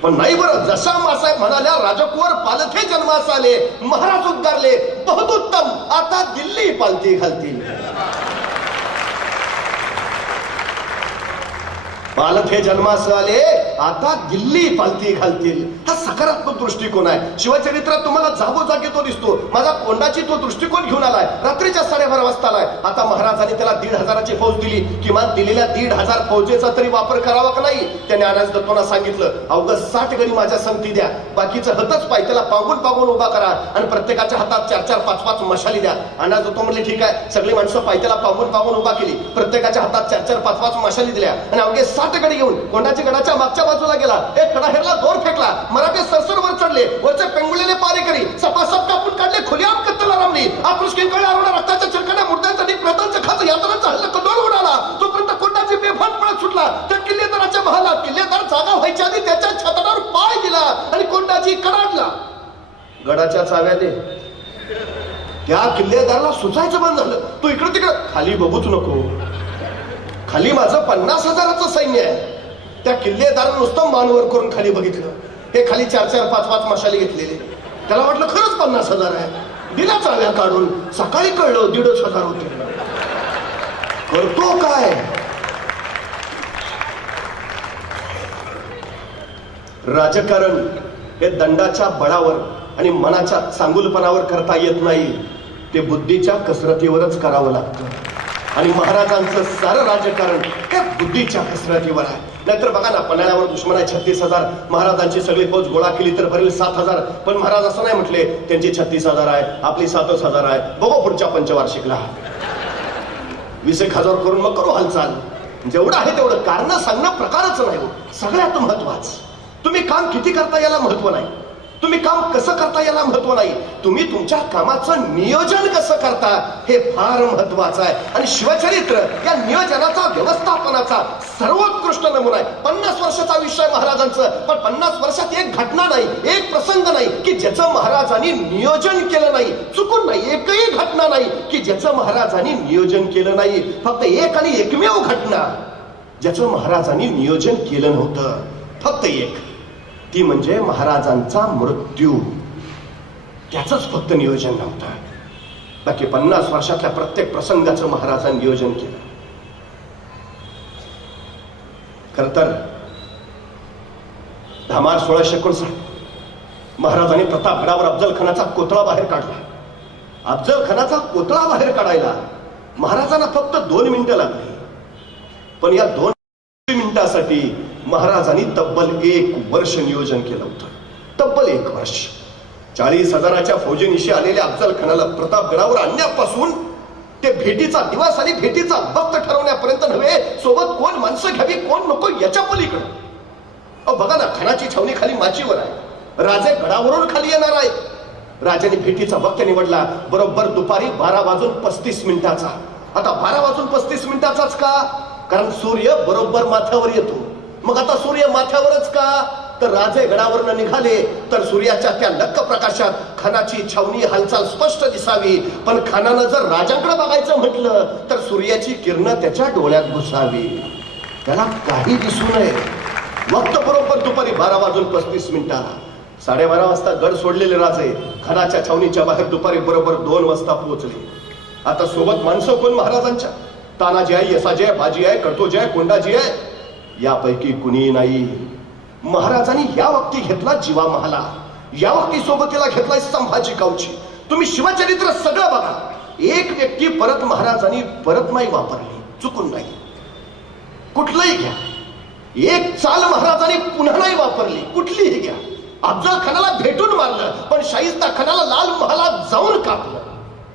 पण नाही बरं, जसा मासाहेब म्हणाल्या राजकुवर पालथे जन्मास आले, महाराज उद्गारले, बहुत उत्तम, आता दिल्ली पालथी घालतील. पालथे जन्मास आले, आता दिल्ली पालथी घालतील. हा सकारात्मक दृष्टिकोन आहे. शिवचरित्रात तुम्हाला जागोजागी तो दिसतो. माझा कोंडाची तो दृष्टिकोन घेऊन आलाय. रात्रीच्या 12:30 वाजता आलाय. आता महाराजांनी त्याला 1,500ची फौज दिली. किमान दिलेल्या 1,500 फौजेचा तरी वापर करावा का नाही. त्याने अनाज दत्तोंना सांगितलं, अवघं 60 गडी माझ्या संगती द्या, बाकीचं हतच पाय त्याला पांगून उभा करा आणि प्रत्येकाच्या हातात 4-4, 5-5 मशाली द्या. अनाज दत्तो म्हणले ठीक आहे. सगळी माणसं पायथ्याला पांगून उभा केली. प्रत्येकाच्या हातात 4-4, 5-5 मशाली दिल्या आणि अवघे 60 गडी घेऊन कोंडाची गडाच्या मागच्या बाजूला गेला. एक कडा हेरला, दोर फेकला. मराठे सरसरवर चढले. वरचे पेंगुलेले पारेकरी सपासप कापून काढले. खुलेआम कत्तला रामली. आकृष्कींकडे आरोडा, रक्ताच्या चिरकाड्या, मुर्द्यांचा नीट, प्रतांचा खाच, यातनाचा हल्ला कदोल उडाला. तोपर्यंत कोंडाची बेफाट पळत सुटला. त्या किल्लेदाराच्या महालात किल्लेदार जागा व्हायच्या आधी त्याच्या छतावर पाय दिला आणि कोंडाची कडाडला. गडाच्या चाव्या दे. त्या किल्लेदाराला सुचायचं बंद झालं. तू इकडे तिकडे खाली बघूच नको. खाली माझं 50,000चं सैन्य आहे. त्या किल्लेदारानं नुसतं मानवर करून खाली बघितलं. हे खाली 4-4, 5-5 मशाली घेतलेले. त्याला वाटलं खरंच 50,000 आहे. दिला चाव्या काढून. सकाळी कळलं 1,500 होते. करतो काय. राजकारण हे दंडाच्या बळावर आणि मनाच्या चांगुलपणावर करता येत नाही. ते बुद्धीच्या कसरतीवरच करावं लागतं. आणि महाराजांचं सारं राजकारण हे बुद्धीच्या कसरतीवर आहे. नाहीतर बघा ना, पन्हाळ्यावर दुश्मन आहे 36,000. महाराजांची सगळी फौज गोळा केली तर भरेल 7,000. पण महाराज असं नाही म्हटले, त्यांची 36,000 आहे, आपली 7,000 आहे. बघू पुढच्या पंचवार्षिकला 20,000 करून मग करू हालचाल. जेवढं आहे तेवढं. कारण सांगणं प्रकारच नाही. सगळ्यात महत्वाचं तुम्ही काम किती करता याला महत्व नाही. तुम्ही काम कसं करता याला महत्व नाही. तुम्ही तुमच्या कामाचं नियोजन कसं करता हे फार महत्वाचं आहे. आणि शिवचरित्र या नियोजनाचा, व्यवस्थापनाचा सर्वोत्कृष्ट नमुना आहे. 50 वर्षाचं आयुष्य आहे महाराजांचं. पण 50 वर्षात एक घटना नाही, एक प्रसंग नाही की ज्याचं महाराजांनी नियोजन केलं नाही. चुकून नाही. एकही घटना नाही की ज्याचं महाराजांनी नियोजन केलं नाही. फक्त एक आणि एकमेव घटना ज्याचं महाराजांनी नियोजन केलं नव्हतं. फक्त एक. ती म्हणजे महाराजांचा मृत्यू. त्याचंच फक्त नियोजन नव्हतं. बाकी 50 वर्षातल्या प्रत्येक प्रसंगाचं महाराजांनी नियोजन केलं. खर तर धामार 1659 महाराजांनी प्रतापगडावर अफजल खानाचा कोतळा बाहेर काढला. अफजल खानाचा कोतळा बाहेर काढायला महाराजांना फक्त 2 मिनिटं लागली. पण या 2 मिनिटासाठी महाराजांनी तब्बल 1 वर्ष नियोजन केलं होतं. तब्बल 1 वर्ष. 40,000च्या फौजेनिशी आलेल्या अफजल खानाला प्रतापगडावर आणण्यापासून ते भेटीचा दिवस आणि भेटीचा वक्त ठरवण्यापर्यंत नव्हे, सोबत कोण माणसं घ्यावी कोण नको याच्या पलीकडे. बघा ना, खानाची छावणी खाली माचीवर आहे. राजे गडावरून खाली येणार आहे. राजाने भेटीचा वक्त निवडला बरोबर दुपारी 12:35. आता 12:35 का? कारण सूर्य बरोबर माथ्यावर येतो. मग आता सूर्य माथ्यावरच का? तर राजे गडावरनं निघाले तर सूर्याच्या त्या लक्क प्रकाशात खानाची छावणी हालचाल स्पष्ट दिसावी. पण खानानं जर राजांकडे बघायचं म्हटलं तर सूर्याची किरण त्याच्या डोळ्यात घुसावी, त्याला काही दिसू नये. वक्त बरोबर दुपारी 12:35. 12:30 वाजता गड सोडलेले राजे खानाच्या छावणीच्या बाहेर दुपारी बरोबर 2 वाजता पोहोचले. आता सोबत माणसं कोण महाराजांच्या? तानाजी आहे, यसाजी आहे, बाजी आहे, कडतोजी आहे, कोंडाजी आहे. यापैकी कुणी नाही. महाराजांनी या वक्ती घेतला जीवा महाला. या वक्ती सोबतीला घेतलाय संभाजी कावची. तुम्ही शिवचरित्र सगळं बघा. एक व्यक्ती परत महाराजांनी परत नाही वापरली. चुकून नाही. कुठलंही घ्या. एक चाल महाराजांनी पुन्हा नाही वापरली. कुठलीही घ्या. अफजल खानाला भेटून मारलं पण शाहिस्ता खानाला लाल महालात जाऊन कापलं.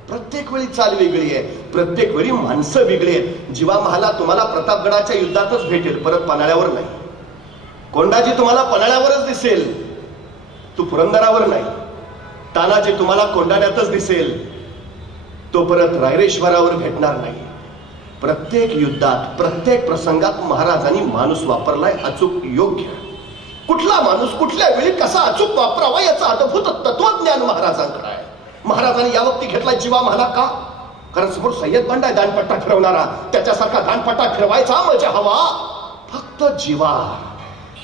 प्रत्येक वेळी चाल वेगळी आहे, प्रत्येक वेळी माणसं वेगळी आहेत. जीवा महाला तुम्हाला प्रतापगडाच्या युद्धातच भेटेल, परत पन्हाळ्यावर नाही. कोंडाजी तुम्हाला पन्हाळ्यावरच दिसेल, तू पुरंदरावर नाही. तानाजी तुम्हाला कोंडाण्यातच दिसेल, तो परत रायरेश्वरावर भेटणार नाही. प्रत्येक युद्धात, प्रत्येक प्रसंगात महाराजांनी माणूस वापरलाय अचूक, योग्य. कुठला माणूस कुठल्या वेळी कसा अचूक वापरावा याचं अद्भुत तत्वज्ञान महाराजांकडे आहे. महाराजांनी या वक्ती घेतला जीवा महाला का? कारण समोर सय्यद बंड आहे दानपट्टा फिरवणारा, त्याच्यासारखा दानपट्टा फिरवायचा मजा हवा फक्त जीवा.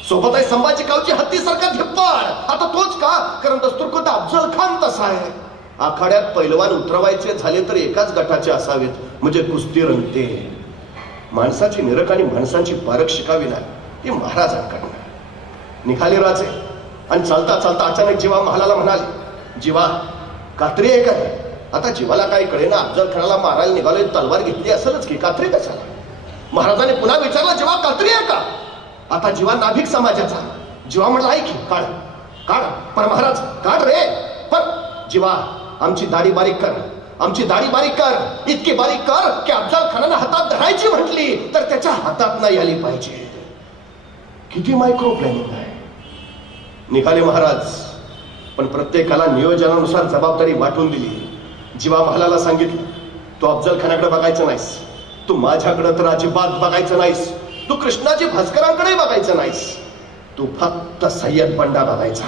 सोबत आहे संभाजी कावची हत्तीसारखा धिप्पाड. आता तोच का? कारण दस्तूरखुद्द अफजल खान तसा आहे. आखाड्यात पैलवान उतरवायचे झाले तर एकाच गटाचे असावेत, म्हणजे कुस्ती रंगते. माणसाची निरख आणि माणसांची पारख शिकावी नाही, ती महाराजांकडनं. निघाले राजे आणि चालता चालता अचानक जीवा महालाला म्हणाले, जीवा कात्री आहे काय? आता जीवाला काय कळेना, अफजल खानाला मारायला निघाले, तलवार घेतली असेलच की, कात्री कशाला? महाराजांनी पुन्हा विचारला, जीवा कात्री आहे का? आता जीवा नाभिक समाजाचा. जीवा म्हणला, ऐक काढ काढ. पण महाराज काढ रे. पण जीवा आमची दाढी बारीक कर, आमची दाढी बारीक कर, इतकी बारीक कर की अफजल खानानं हातात धरायची म्हटली तर त्याच्या हातात नाही आली पाहिजे. किती मायक्रो प्लॅनिंग आहे. निघाले महाराज, पण प्रत्येकाला नियोजनानुसार जबाबदारी वाटून दिली. जीवा महालाला सांगितलं, तू अफजल खानाकडे बघायचं नाहीस, तू माझ्याकडे तर अजिबात बघायचं नाहीस, तू कृष्णाजी भास्करांकडे बघायचं नाहीस, तू फक्त सय्यद बंडा बघायचा,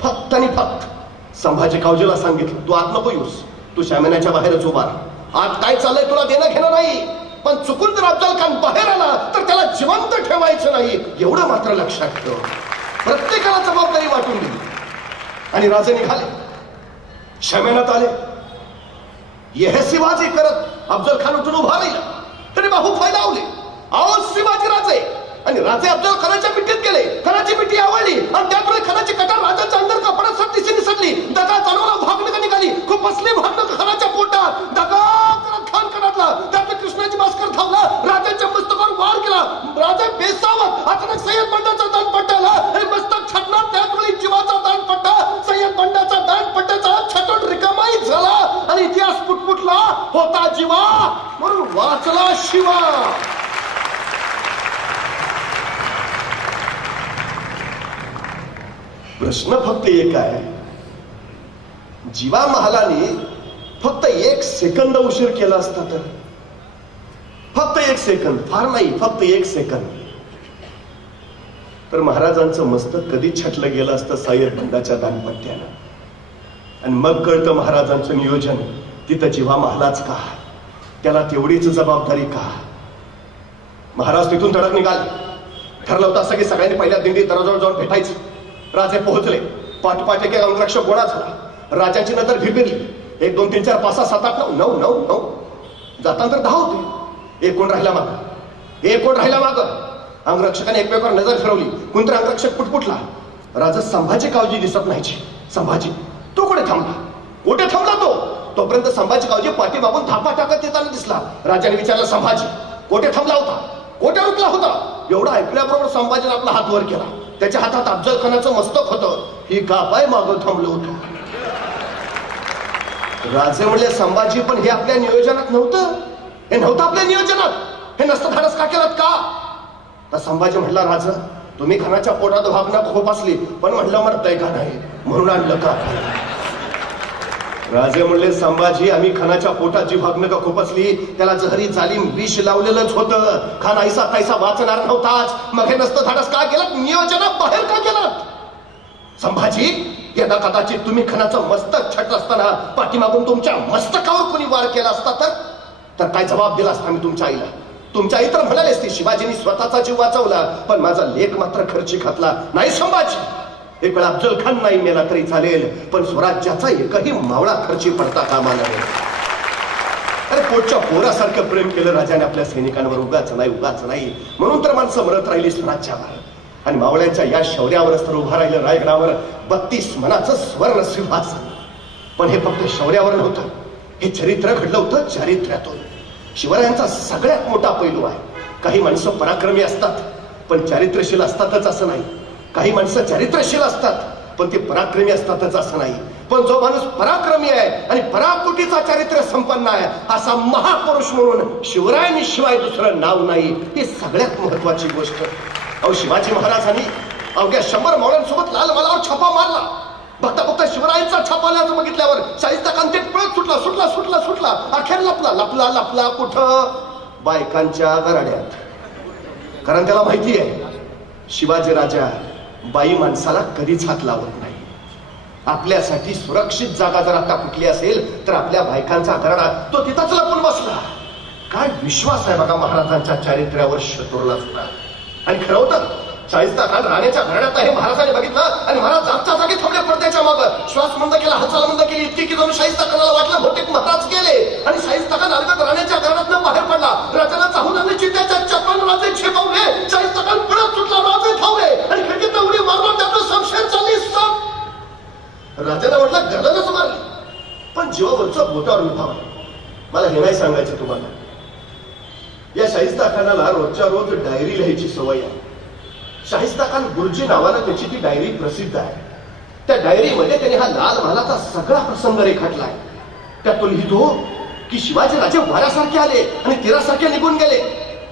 फक्त आणि फक्त. संभाजी कावजीला सांगितलं, तू आत नको येऊस, तू शामियानाच्या बाहेरच उभा राहा. आत काय चाललंय तुला देणं घेणं नाही, पण चुकून जर अफजल खान बाहेर आला तर त्याला जिवंत ठेवायचं नाही, एवढं मात्र लक्षात ठेव. प्रत्येकाला जबाबदारी वाटून दिली आणि राजे निघाले. शामियानात आले. यह शिवाजी करत अफजल खान उठून उभा राहिला. तरी बाहू फैलावले, आओ शिवाजी राजे. आणि राजे अफजल खानाच्या पिटीत गेले. खानाची पिटी आवडली आणि त्यामुळे खानाची कटार राजाच्या अंदर कपड्यात सरतीशी निसटली. दगा चालवला, भागणं निघाली, खूप असली भागणं खानाच्या पोटात. दगा करत खान कडातला, त्यातलं कृष्णाची भास्कर धावला, राजाच्या मस्तकावर वार केला. राजा बेसावत अचानक सय्यद बंडाचा दान पट्टाला आणि मस्तक छाटला. त्याचवेळी जीवाचा दान पट्टा सय्यद बंडाचा दान पट्ट्याचा छाटून रिकामाही झाला आणि इतिहास पुटपुटला. होता जीवा म्हणून वाचला शिवा. प्रश्न फक्त एक आहे, जीवा महालाने फक्त 1 सेकंद उशीर केला असता तर, फक्त 1 सेकंद, फार नाही, फक्त 1 सेकंद, तर महाराजांचं मस्तक कधी छटलं गेलं असतं सय्यद बंडाच्या दानपट्ट्यानं. आणि मग कळतं महाराजांचं नियोजन तिथं जीवा महालाच का, त्याला तेवढीच जबाबदारी का. महाराज तिथून धडक निघाले. ठरलं होतं असं की सगळ्यांनी पहिल्या दिंडी दरवाजावर जाऊन भेटायचं. राजे पोहोचले. पाठपाठ एक अंगरक्षक गोळा झाला. राजाची नजर भिरभिरली. 1 2 3 4 5 6 7 8 9 9 9 जाताना तर 10 होते. एक कोण राहिला मागं, एक कोण राहिला मागं. अंगरक्षकाने एकमेकावर नजर फिरवली. कोणतरी अंगरक्षक पुटपुटला. राजा संभाजी कावजी दिसत नाही. संभाजी तो कुठे थांबला, कुठे थांबला तो? तोपर्यंत संभाजी कावजी पाठीमागून धापा टाकत येताना दिसला. राजाने विचारलं, संभाजी कुठे थांबला होता, कुठे रुकला होता? एवढा ऐकल्याबरोबर संभाजीने आपला हात वर केला. त्याच्या हातात अफजल खानाचं मस्तक होतं. ही कापाय मागं थांबलं होतं. राजे म्हणले, संभाजी पण हे आपल्या नियोजनात नव्हतं, हे नव्हतं आपल्या नियोजनात, हे नसतं धाडस का केलं का? तर संभाजी म्हणला, राजा तुम्ही खानाच्या पोटात भागण्यात खूप असली, पण म्हणलं मरतय का नाही म्हणून आणलं का? राजे म्हणले, संभाजी आम्ही खानाच्या पोटात जी भागणं का खूप असली त्याला जहरी जालिम विष लावलेलंच होतं. खान ऐसा तैसा वाचणार नव्हताच. मग हे नसतं धाडस का केलं, नियोजना बाहेर का केलं? संभाजी यदा कदाचित तुम्ही खानाचं मस्तक छट असताना पाठीमागून तुमच्या मस्तकावर कोणी वार केला असता तर काय जबाब दिला असता मी तुमच्या आईला? तुमच्या आई तर म्हणाले असते, शिवाजींनी स्वतःचा जीव वाचवला पण माझा लेख मात्र खर्ची घातला नाही. संभाजी एक वेळा अफजल खान नाही मेला तरी चालेल, पण स्वराज्याचा एकही मावळा खर्ची पडता कामा नये. अरे पोटच्या पोरासारखं प्रेम केलं राजाने आपल्या सैनिकांवर. उगाच नाही म्हणून तर माणसं मरत राहिली स्वराज्यावर. आणि मावळ्यांच्या या शौर्यावरच तर उभा राहिलं रायगडावर 32 मनाचं स्वर्ण सिंहासन. पण हे फक्त शौर्यावर नव्हतं, हे चरित्र घडलं होतं चारित्र्यातून. शिवरायांचा सगळ्यात मोठा पैलू आहे. काही माणसं पराक्रमी असतात पण चारित्र्यशील असतातच असं नाही. काही माणसं चारित्र्यशील असतात पण ते पराक्रमी असतातच असं नाही. पण जो माणूस पराक्रमी आहे आणि पराकोटीचा चारित्र्य संपन्न आहे असा महापुरुष म्हणून शिवरायांनी शिवाय दुसरं नाव नाही. ही सगळ्यात महत्वाची गोष्ट. अहो शिवाजी महाराजांनी अवघ्या 100 मावळ्यांसोबत लाल मालावर छापा मारला. बघता बघता शिवरायांचा छापा आल्याचं बघितल्यावर शाहिस्ता खान ते पळत सुटला अखेर लपला कुठं? बायकांच्या गराड्यात. कारण त्याला माहिती आहे शिवाजी राजा बाई माणसाला कधीच हात लावत नाही. आपल्यासाठी सुरक्षित जागा जर आता कुठली असेल तर आपल्या बायकांचा गराडा तो तिथंच लपून बसला. काय विश्वास आहे बघा महाराजांच्या चारित्र्यावर शत्रूला सुद्धा. आणि खरं होतं शाहिस्ता खान राण्याच्या घराण्यात आहे. महाराजांनी बघितलं आणि महाराज जागच्या जागी थांबले पडद्याच्या मागं. श्वास मंद केला, हालचाल मंद केली इतकी की जणू शाहिस्ता खानाला वाटलं बहुतेक महाराज गेले. आणि शाहिस्ता खान अलगद राण्याच्या घराण्यातनं बाहेर पडला. राजाला चाहून आणले चित्त्याच्या चपन राजे छेपवले. शाहिस्ता खान पळत सुटला, राजे धावले आणि खिडकीतनं उडी मारला. त्यातून शमशेर चालली सब. राजाला म्हटलं गर्दनच मारली पण जीवावरचं बोटावर विभावलं. मला हे नाही सांगायचं तुम्हाला, या शाहिस्ता खानाला रोजच्या रोज डायरी लिहायची सवय आहे. शाहिस्ता खान गुरुजी नावानं त्याची ती डायरी प्रसिद्ध आहे. त्या डायरीमध्ये त्याने हा लाल महालाचा सगळा प्रसंग रेखाटलाय. त्यात तो लिहितो की शिवाजी राजे वाऱ्यासारखे आले आणि तीरासारखे निघून गेले.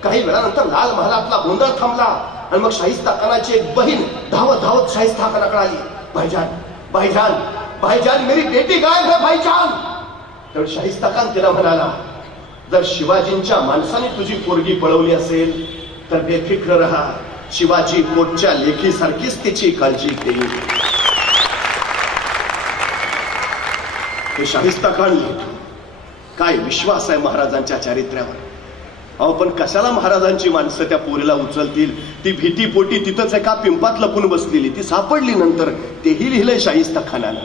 काही वेळानंतर लाल महालातला गोंधळ थांबला आणि मग शाहिस्ता खानाची एक बहीण धावत धावत शाहिस्ता खानाकडे आली. भाईजान मेरी बेटी गायब है भाईजान. तर शाहिस्ता खान तिला म्हणाला, जर शिवाजींच्या माणसाने तुझी पोरगी पळवली असेल तर बेफिक्र रहा, शिवाजी पोटच्या लेखीसारखीच तिची काळजी घेईल. हे शाहिस्ता खान लिहितो. काय विश्वास आहे महाराजांच्या चारित्र्यावर. अहो पण कशाला महाराजांची माणसं त्या पोरीला उचलतील. ती भीतीपोटी तिथंच एका पिंपात लपून बसलेली, ती सापडली नंतर. तेही लिहिलंय शाहिस्ता खानानं.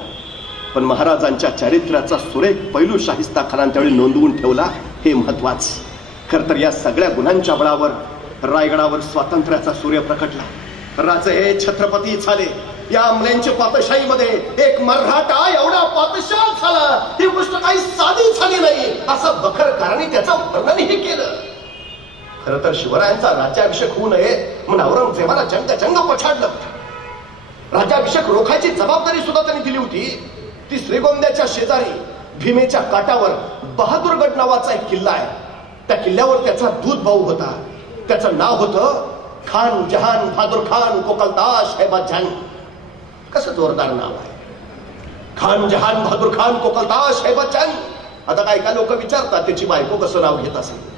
पण महाराजांच्या चारित्र्याचा सुरेख पैलू शाहिस्ता खानानं त्यावेळी नोंदवून ठेवला, हे महत्वाचं. खर तर या सगळ्या गुणांच्या बळावर रायगडावर स्वातंत्र्याचा सूर्य प्रकटला. राजे हे छत्रपती झाले. या अंमल्यांच्या पातशाहीमध्ये एक मराठा एवढा पातशाह झाला. ही गोष्ट काही साधी झाली नाही असं बखरकारांनी त्याचं वर्णनही केलं. खर तर शिवरायांचा राज्याभिषेक होऊ नये म्हणून औरंगजेबाला जंग पछाडलं. राज्याभिषेक रोखायची जबाबदारी सुद्धा त्यांनी दिली होती. ती श्रीगोंद्याच्या शेजारी भीमेच्या काठावर बहादूरगड नावाचा एक किल्ला आहे. त्या किल्ल्यावर त्याचा दूध भाऊ होता. त्याचं नाव होतं खान जहान बहादूर खान कोकलताश हैबत जंग. कसं जोरदार नाव आहे, खान जहान बहादूर खान कोकलताश हैबत जंग. आता काय काय लोक विचारतात त्याची बायको कसं नाव घेत असेल.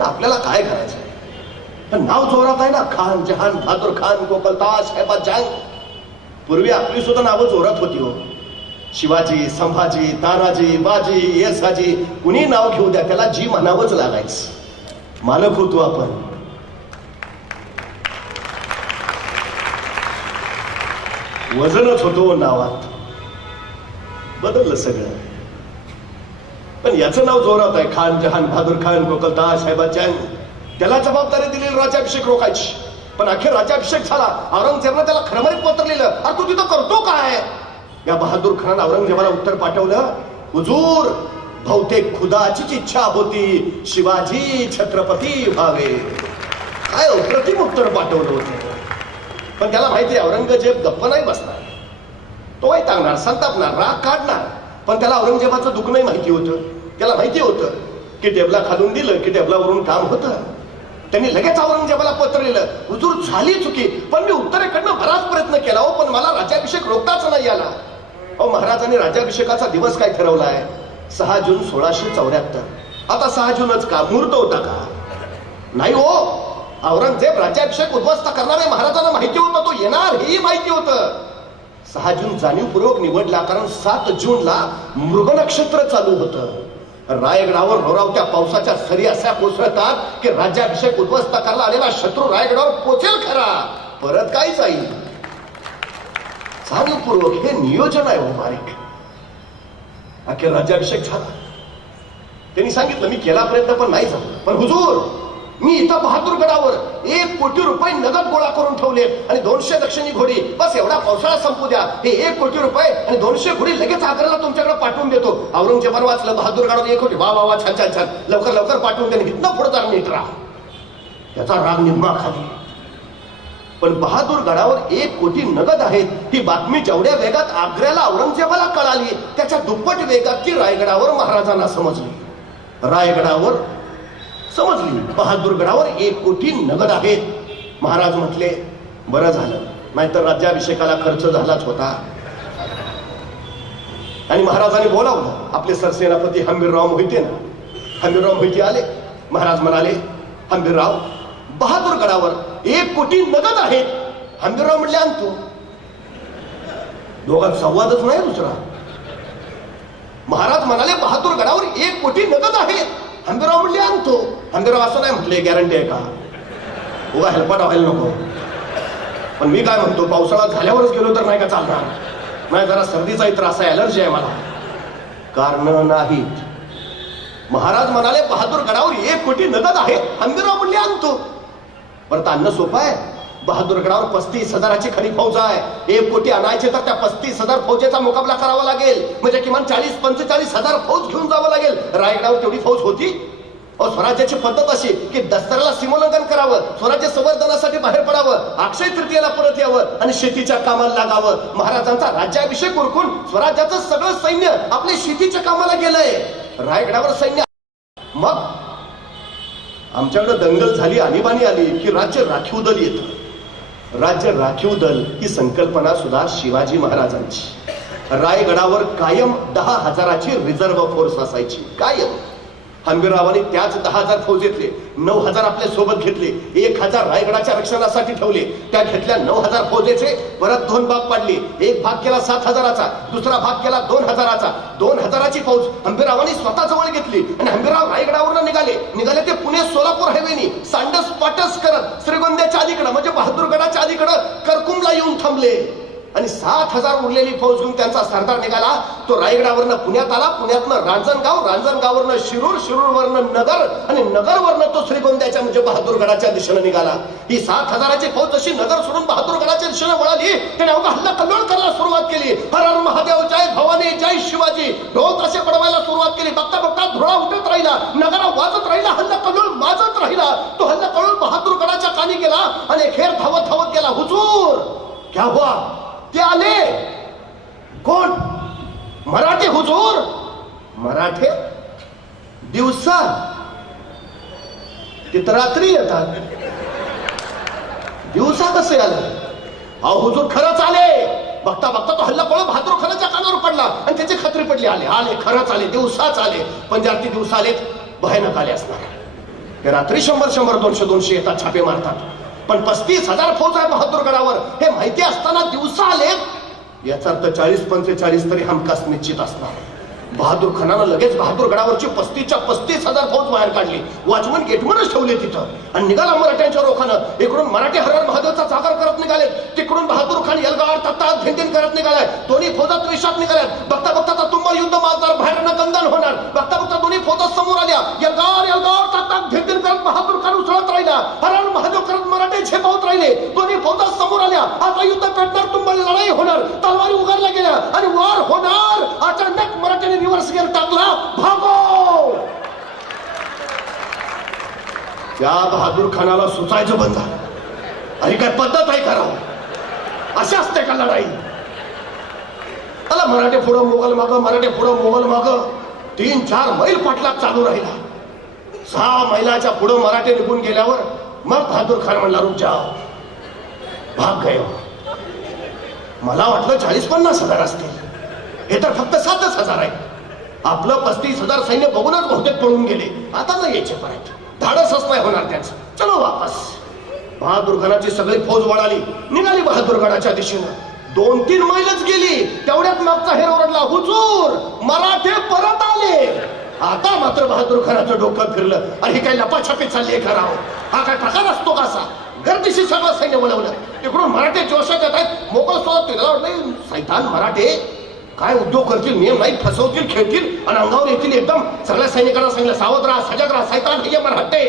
आपल्याला काय करायचं, पण नाव जोरात आहे ना, खान जहान बहादूर खान कोकलताश हैबत जंग. पूर्वी आपली सुद्धा नावं जोरात होती हो. शिवाजी, संभाजी, तानाजी, बाजी, येसाजी, कुणी नाव घेऊ द्या त्याला जी म्हणावंच लागायचं. मालक होतो आपण. वजनच होतो नावात. बदललं सगळं. पण याचं नाव जोरात आहे, खान जहान बहादूर खान कोकलताश हैबत जंग. त्याला जबाबदारी दिलेली राज्याभिषेक रोखायची. पण अखेर राज्याभिषेक झाला. औरंगजेबाने त्याला खरमरीत पत्रलेलं, अरे तू तिथं करतो काय. या बहादूर खान औरंगजेबाला उत्तर पाठवलं, हुजूर बहुतेक खुदाचीच इच्छा होती शिवाजी छत्रपती व्हावे. काय अप्रतिम उत्तर पाठवलं होतं. पण त्याला माहिती आहे औरंगजेब गप्प नाही बसणार. तो वैतागणार, संतापणार, राग काढणार. पण त्याला औरंगजेबाचं दुःख नाही माहिती होतं. त्याला माहिती होतं की टेबला खालून दिलं की टेबलावरून काम होतं. त्यांनी लगेच औरंगजेबाला पत्र लिहिलं, हुजूर झाली चुकी पण मी उत्तरेकडनं बराच प्रयत्न केला हो, पण मला राज्याभिषेक रोखताच नाही आला. अहो महाराजांनी राज्याभिषेकाचा दिवस काय ठरवलाय, 6 जून 1674. आता 6 जूनच का, मुहूर्त होता का? नाही हो. औरंगजेब राज्याभिषेक उद्ध्वस्त करणार आहे महाराजांना माहिती होतं. तो येणार हेही माहिती होतं. 6 जून जाणीवपूर्वक निवडला कारण 7 जूनला मृग नक्षत्र चालू होतं. रायगडावर रोरावत्या पावसाच्या सरी अशा कोसळतात की राज्याभिषेक उद्ध्वस्त करायला आलेला शत्रू रायगडावर पोचेल खरा, परत काय जाईल. जाणीवपूर्वक हे नियोजन आहे हो बारीक. अखेर राज्याभिषेक झाला. त्यांनी सांगितलं मी केला प्रयत्न पण नाही झाला. पण हुजूर मी इथं बहादूरगडावर 1 कोटी रुपये नगद गोळा करून ठेवले आणि 200 दक्षिणी घोडी, बस एवढा पावसाळा संपू द्या. हे 1 कोटी रुपये आणि 200 घोडी लगेच आग्र्याला तुमच्याकडे पाठवून देतो. औरंगजेबानं वाचलं बहादूरगडावर 1 कोटी. वा वा वा, छान छान छान, लवकर लवकर पाठवून देणे. इथनं पुढे जाणार नीट राहा. त्याचा राग निम्मा खाली. पण बहादूर गडावर 1 कोटी नगद आहेत ही बातमी जेवढ्या वेगात आग्र्याला औरंगजेबाला कळाली त्याच्या दुप्पट वेगात ती रायगडावर महाराजांना समजली. रायगडावर समजली बहादूर गडावर 1 कोटी नगद आहेत. महाराज म्हटले बरं झालं, नाहीतर राज्याभिषेकाला खर्च झालाच होता. आणि महाराजांनी बोलावलं आपले सरसेनापती हंबीरराव मोहिते ना. हंबीरराव मोहिते आले. महाराज म्हणाले हंबीरराव बहादूर गडावर 1 कोटी नगद आहेत. हंबीरराव म्हणले आणतो. दोघांत संवादच नाही दुसरा. महाराज म्हणाले बहादूर गडावर 1 कोटी नगद आहेत. हंबीरराव म्हणले आणतो. हंबीरराव असं नाही म्हटले गॅरंटी आहे का, उगा हेलपाटा व्हायला नको. पण मी काय म्हणतो पावसाळा झाल्यावरच गेलो तर नाही का चालणार. नाही जरा सर्दीचाही त्रास आहे, अलर्जी आहे मला. कारण नाहीत. महाराज म्हणाले बहादूर गडावर 1 कोटी नगद आहेत. हंबीरराव म्हणले आणतो. परत आणणं सोपं आहे. बहादूर गडावर 35,000ची खरी फौज आहे. 1 कोटी आणायचे तर त्या 35,000 फौजेचा मुकाबला करावा लागेल. म्हणजे किमान 40-45,000 फौज घेऊन जावं लागेल. रायगडावर तेवढी फौज होती. स्वराज्याची पद्धत अशी की दसऱ्याला सीमोल्लंघन करावं, स्वराज्य संवर्धनासाठी बाहेर पडावं, अक्षय तृतीयेला परत यावं आणि शेतीच्या कामाला लागावं. महाराजांचा राज्याभिषेक उरकून स्वराज्याचं सगळं सैन्य आपल्या शेतीच्या कामाला गेलंय. रायगडावर सैन्य. मग आमच्याकडे दंगल झाली, आणीबाणी आली की राज्य राखीव दल येतं. राज्य राखीव दल ही संकल्पना सुद्धा शिवाजी महाराजांची. रायगडावर कायम 10,000ची रिझर्व्ह फोर्स असायची कायम. हंबीररावांनी त्याच 10,000 फौजेतले 9,000 आपल्या सोबत घेतले. 1,000 रायगडाच्या रक्षणासाठी ठेवले. त्या घेतल्या 9,000 फौजेचे परत 2 भाग पाडले. एक भाग केला 7,000चा, दुसरा भाग केला 2,000चा. 2,000ची फौज हंबीररावांनी स्वतः जवळ घेतली आणि हंबीरराव रायगडावरून निघाले ते पुणे सोलापूर हायवेनी सांडस पाटस करत श्रीगोंद्याच्या अलीकडं म्हणजे बहादूरगडाच्या अलीकडं करकुमला येऊन थांबले. आणि 7,000 उरलेली फौज घेऊन त्यांचा सरदार निघाला. तो रायगडावरनं पुण्यात आला, पुण्यातनं रांजणगाव, रांजणगाववरनं शिरूर, शिरूरवरनं नगर आणि नगरवरनं तो श्रीगोंद्याच्या म्हणजे बहादूरगडाच्या दिशेने निघाला. ही 7,000ची फौज जशी नगर सोडून बहादूरगडाच्या दिशेने वळाली त्याने अवघा हल्ला कल्लोळ करायला सुरुवात केली. हर हर महादेव, जय भवानी, जय शिवाजी ढोल असे पडवायला सुरुवात केली. बघता बघता धुळा उठत राहिला, नगरा वाजत राहिला, हल्ला कल्लोळ माजत राहिला. तो हल्ला कल्लोळ बहादूरगडाच्या कानी गेला आणि खेर धावत धावत गेला. हुजूर क्या हुआ? ते आले. कोण? मराठे हुजूर. मराठे दिवसा, तिथं रात्री येतात. दिवसा कसे आले? अहो हुजूर खरंच आले. बघता बघता तो हल्ला पळून बहादूर खरंच्या कानावर पडला आणि त्याची खात्री पडली. आले आले खरंच आले, दिवसाच आले. पण जर ती दिवसा आलेत भयानक आले असणार. हे रात्री 100-100, 200-200 येतात, छापे मारतात. पण 35,000 फौज आहे बहादूरगडावर हे माहिती असताना दिवसा आले. याचा अर्थ 40-45 तरी हमखास निश्चित असणार. बहादूर खानानं लगेच बहादूरगडावरची 35,000 फौज बाहेर काढली. वॉचमन गेटमनच ठेवले तिथं आणि निघाला मराठ्यांच्या रोखानं. इकडून मराठी हर हर महादेवचा जागर करत निघाले, तिकडून बहादूर खान यलगार तत्ता धिंदिन करत निघालाय. दोन्ही फौजा द्वेषात निघाल्यात. बघता बघता तुंबळ युद्ध माजणार, बाहेरनं गंदन होणार. बघता बघता दोन्ही फौजा समोर आल्या. यलगार तत्ता धिंदिन करत बहादूर खान उसळत राहिला. हर हर महादेव करत मराठे झेपावत राहिले. दोन्ही फौजा समोर आल्या. आता युद्ध पेटणार, तुंबळ लढाई होणार, तलवारी उगारल्या गेल्या आणि वार होणार. अचानक मराठ्यांनी रिव्हर्स गिअर टाकला, भागो. त्या बहादूर खानाला सुचायचं बंद झालं. अरे काय पद्धत आहे करावं? अशी असते का लढाई? आला मराठे पुढं मोगल मागं, मराठे पुढं मोगल मागं. 3-4 मैल पाठलाग चालू राहिला. 6 मैलाच्या पुढं मराठे निघून गेल्यावर मग बहादूर खान म्हणला रुक जाओ, भाग गए. मला वाटलं 40-50 हजार असतील, हे तर फक्त 7,000 आहे. आपलं 35,000 सैन्य बघूनच बहुतेक पळून गेले. आता नाही यायचे परत, धाडसच नाही होणार त्यांचं. चलो वापस. बहादूर खानाची सगळी फौज वळाली, निघाली बहादूरगडाच्या दिशेनं. 2-3 मैलच गेली तेवढ्यात मागचा हेर ओरडला, हुजूर मराठे परत आले. आता मात्र बहादूर खानाचं डोकं फिरलं. आणि ही काही लपाछपी चालली करावं, हा काय प्रकार असतो का? असा गर्दीशी सगळं सैन्य वळवलं. तिकडून मराठे जोशात येत आहेत. मोकळ सोडत सैतान मराठे काय उद्योग करतील, नियम नाही, फसवतील, खेळतील आणि अंगावर येतील एकदम. सगळ्या सैनिकांना सांगितलं सावध राहा, सजग राहा, सैतान हे मराठे.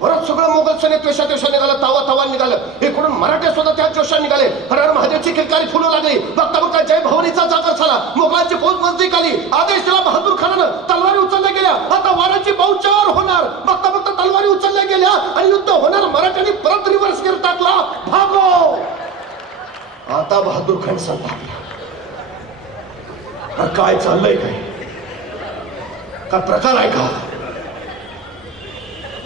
परत सगळं मोगल सैन्य त्वेषा निघालं, तावा निघालं. इकडून मराठे सुद्धा त्या जोशात निघाले. हर हर महादेवची किलकारी फुलू लागली. बघता बघता जय भवानीचा जागर झाला. मोगलांची फौज नजदीक आली. आदेश दिला बहादूर खानानं, तलवारी उचलल्या गेल्या. आता वाराची पावचार होणार. बघता बघता तलवारी उचलल्या गेल्या आणि युद्ध होणार. मराठ्यांनी परत रिव्हर्स गिअर टाकला, भागो. बहादूर खान संतापला. काय चाललंय काय प्रकार आहे का?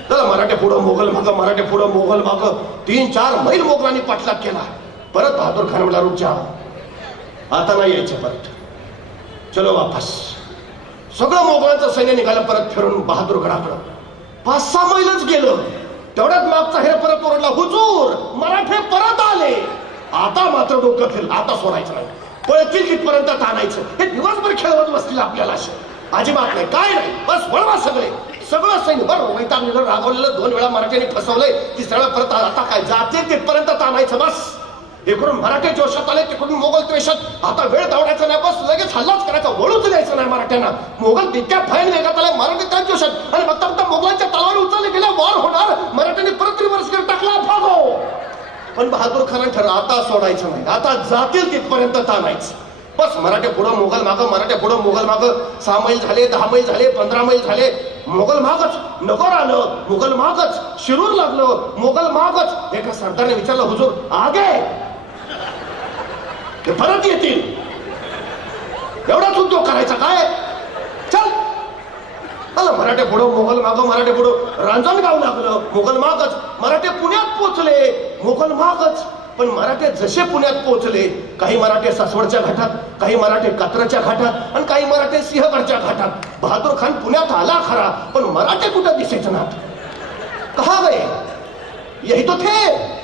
चला मराठे पुढं मोगल माग, मराठे पुढं मोगल माग, 3-4 मैल मोगलांनी पाठलाग केला. परत बहादूर खान म्हणला, रुक जाओ, आता नाही यायचं परत, चलो वापस. सगळं मोगलांचं सैन्य निघालं परत फिरून बहादूरगडाकडं. 5-6 मैलच गेलं, तेवढ्यात मागचा हे परत ओरडला, हुजूर मराठे परत आले. आता मात्र डोकं फिरलं, आता सोडायचं नाही, पळतील तिथपर्यंत ताणायचं. हे दिवसभर खेळवत बसतील आपल्याला, अजिबात नाही, काय नाही, बस वळवा सगळं सैन्य. बरं वैतागलेलं, रागवलेलं, 2 वेळा मराठ्यांनी फसवलंय, 3ऱ्या वेळा परत आता काय जाते तिथपर्यंत ताणायचं बस. इकडून मराठे जोशात आले, तिकडून मोगल त्वेषात. आता वेळ दवडायचा नाही, बस लगेच हल्लाच करायचा, वळूच द्यायचं नाही मराठ्यांना. मोगल तितक्या भयान वेगात आले, मराठी त्याच जोशात, आणि बघता मोगलांच्या तलवारी उचलले गेल्या, वार होणार, मराठ्यांनी परत रिव्हर्स कर टाकला, भागो. पण बहादूर खान ठरलं, आता सोडायचं नाही, आता जातील तिथपर्यंत ताणायचं. बस मराठे पुढं मोगल माग, मराठे पुढं मोगल माग. 6 मैल झाले, 10 मैल झाले, 15 मैल झाले, मोगल मागच. नगर आलं, मोगल मागच. शिरूर लागलं, मोगल मागच. एका सरदारने विचारलं, हुजूर आगे, ते परत येतील, एवढाच उद्योग करायचा काय? चल मराठे पुढं मोगल माग, मराठे पुढं. रांजणगाव लागलं, मोगल मागच. मराठे पुण्यात पोहोचले, मोगल मागच. पण मराठे जसे पुण्यात पोहोचले, काही मराठे सासवडच्या घाटात, काही मराठे कात्रच्या घाटात, आणि काही मराठे सिंहगडच्या घाटात. बहादूर खान पुण्यात आला खरा, पण मराठे कुठं दिसायचं ना. कहा गए? यही तो थे.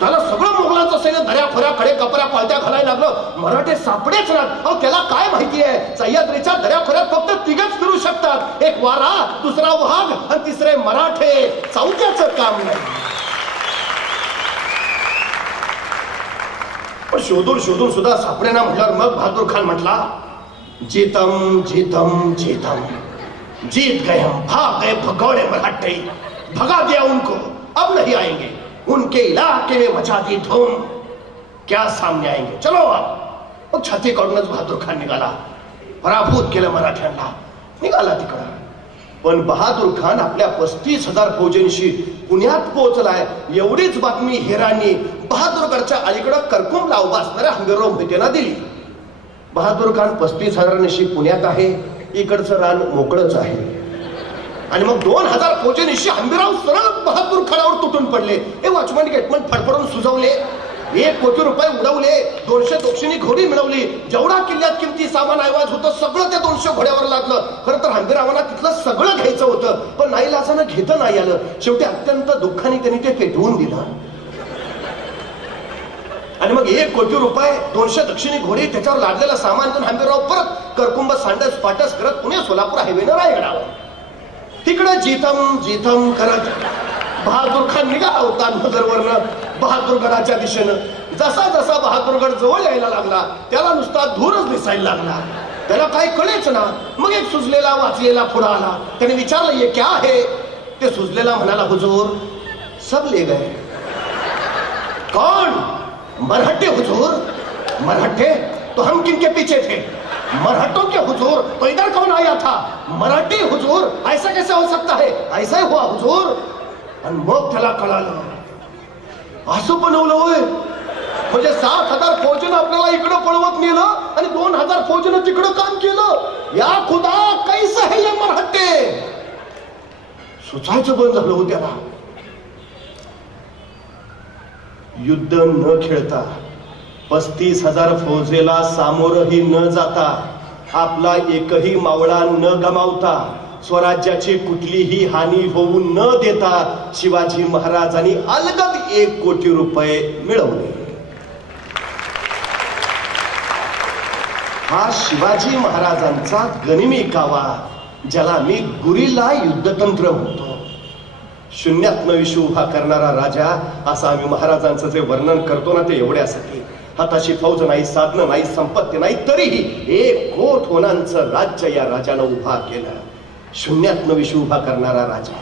त्याला सगळं मोगलांचं सैन्य दऱ्या खोऱ्या कडे कपऱ्या पालत्या घालायला लागलं, मराठे सापडेच ना. अहो त्याला काय माहिती आहे, सह्याद्रीच्या दऱ्या खोऱ्यात फक्त 3घच फिरू शकतात, एक वारा, दुसरा वाघ, आणि तिसरे मराठे. 4थ्याचं काम नाही. पण शोधून सुद्धा सापडेना म्हटल्यावर मग बहादूर खान म्हटला, जीतम जीतम जीतम, जीत गए हम, भाग गए भगौड़े मराठे, भगा दिया उनको, अब नहीं आएंगे, उनके इलाके में मचा दी धूम, क्या सामने आएंगे, चलो आप. मग छाती काढूनच बहादूर खान निघाला, पराभूत केलं मराठ्यांना, निघाला तिकडं. पण बहादूर खान आपल्या 35,000 फौजांशी पुण्यात पोहोचलाय. एवढीच बातमी हेरांनी बहादूरगडच्या अलीकडं करकुमला उभा असणाऱ्या हंबीरराव मोहितेंना दिली. बहादूर खान 35,000 पुण्यात आहे, इकडचं रान मोकळंच आहे. आणि मग 2,000 फौजांशी हंबीरराव सरळ बहादूर खानावर तुटून पडले. हे वॉचमन गेटमन फडफडून सुजवले, 1 कोटी रुपये उडवले, 200 दोक्षिणी घोडी मिळवली, जेवढा किल्ल्यात किमती सामान ऐवज होतं सगळं त्या 200 घोड्यावर लागलं. खरं तर हंबीररावांना तिथलं सगळं घ्यायचं होतं, पण नाईलाजानं घेता नाही आलं. शेवटी अत्यंत दुःखाने त्यांनी ते पेटवून दिलं. आणि मग 1 कोटी रुपये, 200 दक्षिणी घोडी, त्याच्यावर लादलेलं सामान घेऊन हंबीरराव परत करकुंब सांडस पाटस करत पुणे सोलापूर हायवेनं रायगडावर. तिकडे जीतम जीतम करत बहादूर खान निघाला होता नगरवरनं बहादूरगडाच्या दिशेनं. जसा जसा बहादूरगड जवळ यायला लागला, त्याला नुसता धूरच दिसायला लागला, त्याला काय कळेच ना. मग एक सुजलेला वाचलेला पुढे आला, त्याने विचारलं, ये क्या है? ते सुजलेला म्हणाला, हुजूर सब ले गए. कौन? मराठे हुजूर. मराठे? तो हम किनके पीछे थे? मराठों के हुजूर. तो इधर कौन आया था? मराठी हुजूर. ऐसा कैसे हो सकता है? ऐसा ही हुआ हुजूर. आणि मग त्याला कळालं, असं बनवलं होय, म्हणजे 7,000 फौजेनं आपल्याला इकडं पळवत नेलं आणि 2,000 फौजेनं तिकडं काम केलं. या खुदा कैसे है ये मराठे? सुचायचं बंद झालं हो त्याला. युद्ध न खेळता, 35,000 फौजेला सामोरही न जाता, आपला एकही मावळा न गमावता, स्वराज्याची कुठलीही हानी होऊ न देता शिवाजी महाराजांनी अलगद 1 कोटी रुपये मिळवले. हा शिवाजी महाराजांचा गनिमी कावा, ज्याला मी गुरिल्ला युद्धतंत्र म्हणतो. शून्यातनं विश्व उभा करणारा राजा, असं आम्ही महाराजांचं जे वर्णन करतो ना, ते एवढ्यासाठी. हाताशी फौज नाही, साधनं नाही, संपत्ती नाही, तरीही 1 कोट होणांचं राज्य या राजानं उभा केलं. शून्यातनं विश्व उभा करणारा राजा.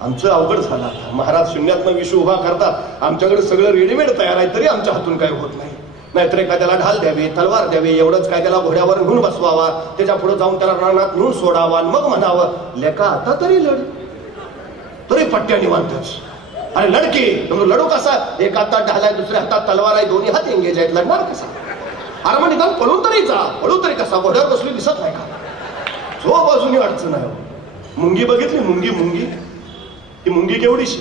आमचं अवघड झालं. महाराज शून्यातनं विश्व उभा करतात, आमच्याकडे सगळं रेडीमेड तयार आहे, तरी आमच्या हातून काही होत नाही. नाहीतर एखाद्याला ढाल द्यावे, तलवार द्यावे, एवढंच काय त्याला घोड्यावर घेऊन बसवावा, त्याच्या पुढे जाऊन त्याला रानात नेऊन सोडावा, मग म्हणावं, लेका आता तरी लढ, तरी पट्ट्या निवांतच. अरे लडकी लढू कसा? एक हातात ढाल आहे, दुसऱ्या हातात तलवार आहे, दोन्ही हात एंगेज आहेत, लढणार कसा? अरे मग निदान पळून तरी जा. पळू तरी कसा? घोड्यावर बसली दिसत नाही का? जो बाजूनी अडचण आहे. मुंगी बघितली? मुंगी मुंगी ती मुंगी केवढीशी,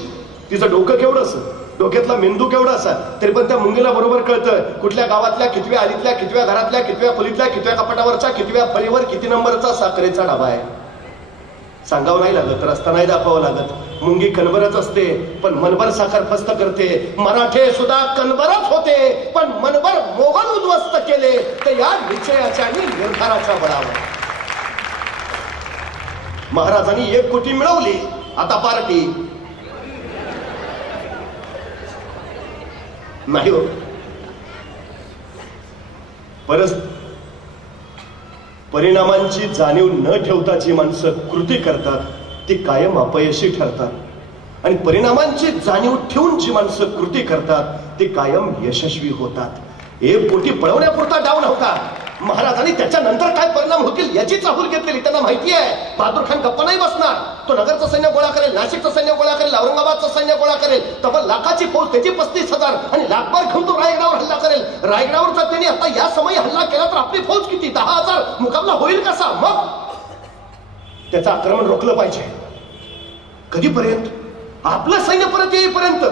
तिचं डोकं केवढं असं, डोक्यातला मेंदू केवढा असा, तरी पण त्या मुंगीला बरोबर कळतं कुठल्या गावातल्या कितव्या आलीतल्या, कितव्या घरातल्या, कितव्या खोलीतल्या, कितव्या कपाटावरच्या, कितव्या फळीवर किती नंबरचा साखरेचा डबा आहे. सांगावं नाही लागत, रस्ता नाही दाखवावं लागत. मुंगी कणबरच असते पण मनभर साखर फस्त करते. मराठे सुद्धा कणबरच होते पण मनभर मोगल उद्ध्वस्त केले तर या निश्चयाच्या आणि निर्धाराच्या बळावर. महाराजांनी 1 कोटी मिळवली, आता पार्टी नाही हो. परिणामांची जाणीव न ठेवता जी माणसं कृती करतात ती कायम अपयशी ठरतात आणि परिणामांची जाणीव ठेवून जी माणसं कृती करतात ती कायम यशस्वी होतात. 1 कोटी पळवण्यापुरता डाव नव्हता. महाराजांनी त्याच्यानंतर काय परिणाम होतील याची चाहूल घेतलेली. त्यांना माहिती आहे बहादूर खान गप्पा नाही बसणार. तो नगरचं सैन्य गोळा करेल, नाशिकचं सैन्य गोळा करेल, औरंगाबादचं सैन्य गोळा करेल, तब्बल लाखाची फौज, त्याची 35,000 आणि लाखभर घेऊन तो रायगडावर हल्ला करेल. रायगडावर जर त्यांनी आता या समयी हल्ला केला तर आपली फौज किती? 10,000. मुकाबला होईल कसा? मग त्याचं आक्रमण रोखलं पाहिजे. कधीपर्यंत? आपलं सैन्य परत येईपर्यंत.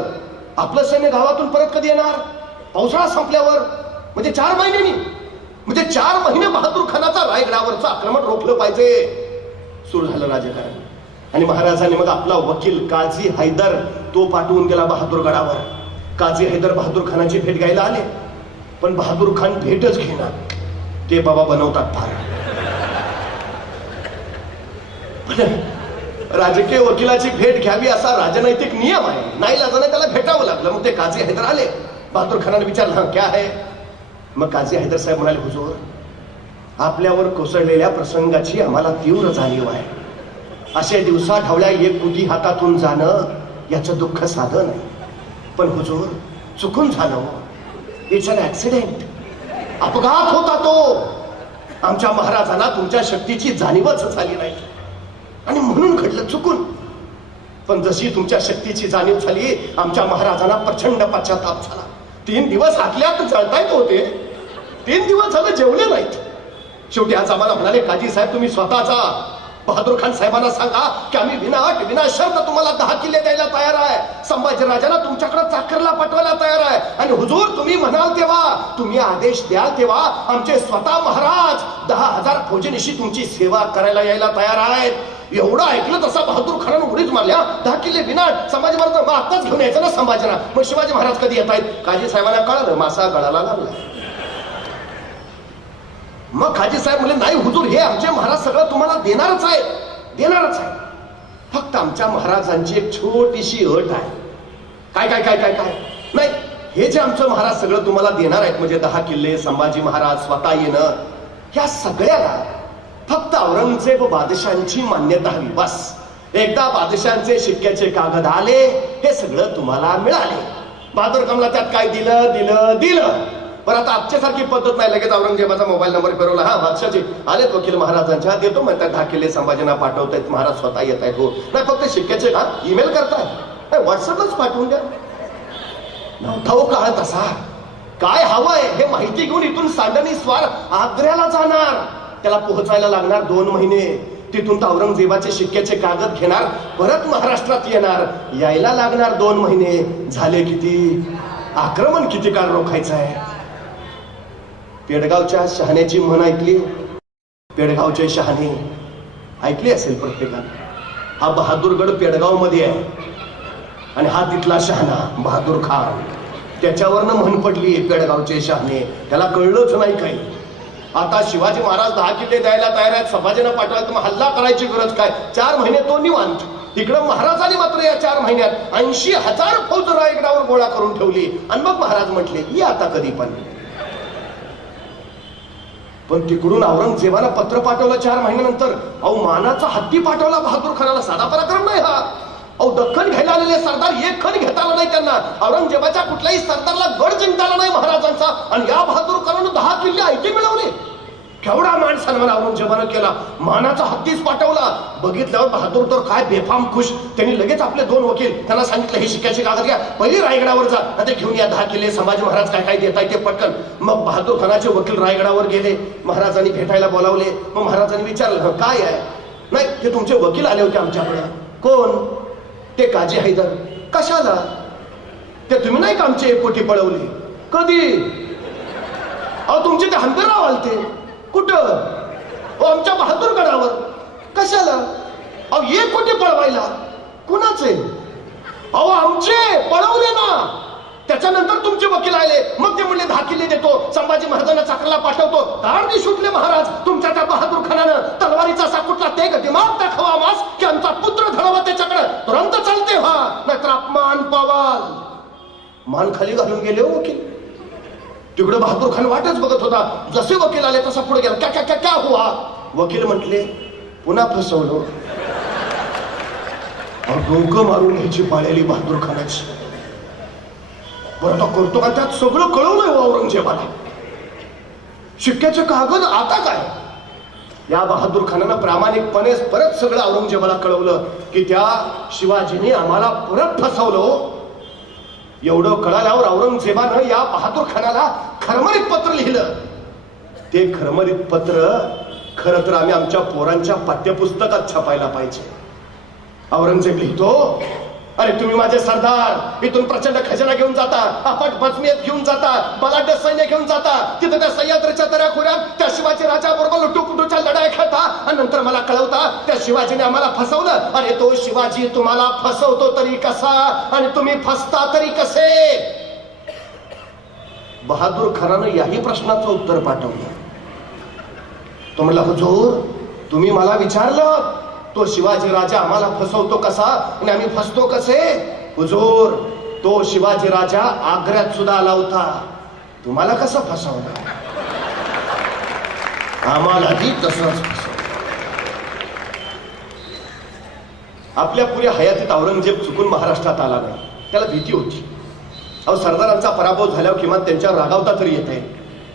आपलं सैन्य गावातून परत कधी येणार? पावसाळा संपल्यावर, म्हणजे 4 महिन्यांनी. म्हणजे 4 महिने बहादूर खानाचा रायगडावरचं आक्रमण रोखलं पाहिजे. सुरू झालं राजकारण आणि महाराजांनी मग आपला वकील काझी हैदर तो पाठवून गेला बहादूरगडावर. काझी हैदर बहादूर खानाची भेट घ्यायला आले पण बहादूर खान भेटच घेणार. ते बाबा बनवतात फार. राजकीय वकिलाची भेट घ्यावी असा राजनैतिक नियम आहे. नाही लाजाने त्याला भेटावं लागलं. मग ते काझी हैदर आले. बहादूर खानाने विचारलं, हा क्या है? मग काझी हैदर साहेब म्हणाले, हुजूर आपल्यावर कोसळलेल्या प्रसंगाची आम्हाला तीव्र जाणीव आहे. अशा दिवसा ढवळ्या 1 कोटी हातातून जाणं याचं दुःख साधं नाही. पण हुजूर चुकून झालं. It's an accident. अपघात होता तो. आमच्या महाराजांना तुमच्या शक्तीची जाणीवच झाली नाही आणि म्हणून घडलं चुकून. पण जशी तुमच्या शक्तीची जाणीव झाली आमच्या महाराजांना प्रचंड पश्चाताप झाला. 3 दिवस आतल्यात जळतायत होते. 3 दिवस झालं जेवले नाहीत. शेवटी आज आम्हाला म्हणाले, काजी साहेब तुम्ही स्वतःचा बहादूर खान साहेबांना सांगा की आम्ही विनाशर्त तुम्हाला 10 किल्ले द्यायला तयार आहे. संभाजीराजांना तुमच्याकडे चाकरला पाठवायला तयार आहे आणि हुजूर तुम्ही म्हणाल तेव्हा, तुम्ही आदेश द्याल तेव्हा आमचे स्वतः महाराज 10,000 फौजेनिशी तुमची सेवा करायला यायला तयार आहेत. एवढं ऐकलं तसा बहादूर खानानं उडीच मारल्या. 10 किल्ले विनाट. संभाजी महाराज मग आताच घेऊन यायचं ना संभाजीला. मग शिवाजी महाराज कधी येत आहेत? काजी साहेबांना कळलं, मासा गळाला लागला. मग काजी साहेब म्हणले, नाही हुजूर हे आमचे महाराज सगळं तुम्हाला देणारच आहे, देणारच आहे. फक्त आमच्या महाराजांची एक छोटीशी अट आहे. काय काय काय काय काय नाही, हे जे आमचं महाराज सगळं तुम्हाला देणार आहेत म्हणजे 10 किल्ले, संभाजी महाराज स्वतः येणं, ह्या सगळ्याला फक्त औरंगजेब बादशांची मान्यता हवी. बस एकदा बादशांचे शिक्क्याचे कागद आले हे सगळं तुम्हाला मिळाले. बहादूर कमला त्यात काय दिलं दिलं दिलं. बरं आता आजच्यासारखी पद्धत नाही. लगेच औरंगजेबाचा मोबाईल नंबर फिरवला, हा बादशाचे आलेत वकील महाराजांच्या, देतो म्हणतात 10 किल्ले संभाजींना पाठवतायत, महाराज स्वतः येत आहेत. हो नाही फक्त शिक्क्याचे का ईमेल करताय, नाही व्हॉट्सअपलाच पाठवून द्या. नव्हता हो काळ तसा. काय हवंय हे माहिती घेऊन इथून सांडणी स्वार आग्र्याला जाणार. त्याला पोहोचायला लागणार 2 महिने. तिथून तर औरंगजेबाचे शिक्क्याचे कागद घेणार, परत महाराष्ट्रात येणार, यायला लागणार 2 महिने. झाले किती? आक्रमण किती काळ रोखायचं आहे? पेडगावच्या शहाण्याची म्हण ऐकली? पेडगावचे शहाणे ऐकली असेल प्रत्येकाने. हा बहादूरगड पेडगाव मध्ये आहे आणि हा तिथला शहाणा बहादूर खान. त्याच्यावरनं म्हण पडली पेडगावचे शहाणे. त्याला कळलंच नाही काही. आता शिवाजी महाराज 10 किल्ले द्यायला तयार आहेत, संभाजीनं पाठवायला, मग हल्ला करायची गरज काय? 4 महिने तो निवांत. इकडं महाराजांनी मात्र या 4 महिन्यात 80,000 फौज रायगडावर गोळा करून ठेवली आणि मग महाराज म्हटले ये आता कधी पण तिकडून औरंगजेबाला पत्र पाठवलं 4 महिन्यानंतर. अहो मानाचा हत्ती पाठवला बहादूर खानाला. साधा पराक्रम नाही हा. अहो दख्खन घ्यायला आलेले सरदार 1 खण घेता आला नाही त्यांना. औरंगजेबाच्या कुठल्याही सरदारला गड जिंकता आला नाही महाराजांचा आणि या बहादूर खानानं 10 किल्ले ऐके मिळवले. केवढा मान सन्मान औरंगजेबानं केला, मानाचा हत्तीच पाठवला. बघितल्यावर बहादूर तर काय बेफाम खुश. त्यांनी लगेच आपले 2 वकील त्यांना सांगितलं, हे शिक्क्याचे कागद घ्या, पहिली रायगडावर जा, ते घेऊन या 10 किल्ले, संभाजी महाराज काय काय देताय ते पटकन. मग बहादूर खानाचे वकील रायगडावर गेले, महाराजांनी भेटायला बोलावले. मग महाराजांनी विचारलं, काय आहे? नाही, ते तुमचे वकील आले होते आमच्याकडे. कोण? ते काजी हैदर. कशाला? ते तुम्ही नाही का आमचे 1 कोटी पळवले? कधी? अहो तुमचे ते हंबीरराव आलते. कुठं? आमच्या बहादूरगडावर. कशाला? अहो 1 कोटी पळवायला. कुणाचे? अहो आमचे पळवले ना. त्याच्यानंतर तुमचे वकील आले, मग ते म्हणले 10 किल्ले देतो, संभाजी महाराजांना चाकरला पाठवतो. दारदी सुटले महाराज. तुमच्या त्या बहादूर खानानं तलवारीचा साकुटला ते दिमाग दाखवा मास की आमचा पुत्र धडावा त्याच्याकडे, तुरंत चालते व्हा, नाहीतर अपमान पावाल. मान खाली घालून गेले हो वकील. तिकडे बहादूर खान वाटच बघत होता. जसे वकील आले तसा पुढे गेला. क्या क्या क्या हुआ? वकील म्हटले, पुन्हा फसवलो. डोकं मारून घ्यायची पाळलेली बहादूर खानाची. बरं आता करतो का? त्यात सगळं कळवलंय औरंगजेबाला. शिक्क्याचे कागद आता काय? या बहादूर खानानं प्रामाणिकपणे परत सगळं औरंगजेबाला कळवलं की त्या शिवाजीने आम्हाला परत फसवलं. एवढं कळाल्यावर औरंगजेबानं या बहादूर खानाला खरमरीत पत्र लिहिलं. ते खरमरीत पत्र खरं तर आम्ही आमच्या पोरांच्या पाठ्यपुस्तकात छापायला पाहिजे. औरंगजेब लिहितो, अरे तुम्ही माझे सरदार, इथून प्रचंड खजाना घेऊन जाता, अफाट बचमियत घेऊन जाता, बलाढ्य सैन्य घेऊन जाता, तिथं त्या सह्याद्रीच्या दऱ्याखोऱ्यात त्या शिवाजी राजाबरोबर लुटूपुटूच्या लढाई खेळता आणि नंतर मला कळवता त्या शिवाजीने आम्हाला फसवलं. अरे तो शिवाजी तुम्हाला फसवतो तरी कसा आणि तुम्ही फसता तरी कसे? बहादूर खानानं याही प्रश्नाचं उत्तर पाठवलं. तो म्हणला, हुजूर तुम्ही मला विचारलं तो शिवाजी राजा आम्हाला फसवतो कसा आणि आम्ही फसतो कसे? हुजूर तो शिवाजी राजा आग्र्यात सुद्धा आला होता, तुम्हाला कसं फसवलं? आम्हालाही तसंच फसवलं. आपल्या पुऱ्या हयातीत औरंगजेब चुकून महाराष्ट्रात आला नाही. त्याला भीती होती. अहो सरदारांचा पराभव झाल्यावर किमान त्यांच्यावर रागावता तरी येत आहे,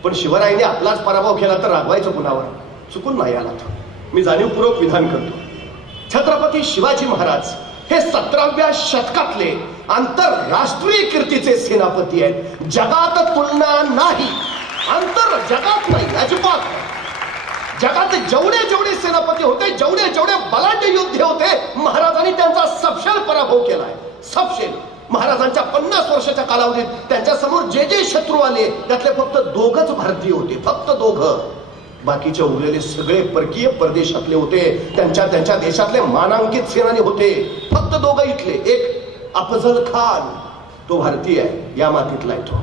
पण शिवरायांनी आपलाच पराभव केला तर रागवायचं कुणावर? चुकून नाही आला तो. मी जाणीवपूर्वक विधान करतो. छत्रपती शिवाजी महाराज हे 17व्या शतकातले आंतरराष्ट्रीय कीर्तीचे सेनापती आहेत. जगात तुलना नाही, आंतर जगात नाही, अजिबात. जगात जेवढे जेवढे सेनापती होते, जेवढे जेवढे बलाढ्य योद्धे होते, महाराजांनी त्यांचा सपशेल पराभव केलाय. सपशेल. महाराजांच्या 50 वर्षाच्या कालावधीत त्यांच्या समोर जे जे शत्रू आले त्यातले फक्त 2च भारतीय होते, फक्त 2. बाकीचे उरलेले सगळे परकीय परदेशातले होते. त्यांच्या त्यांच्या देशातले मानांकित सेनानी होते. फक्त 2 इथले. एक अफजल खान, तो भारतीय आहे, या मातीतला आहे तो,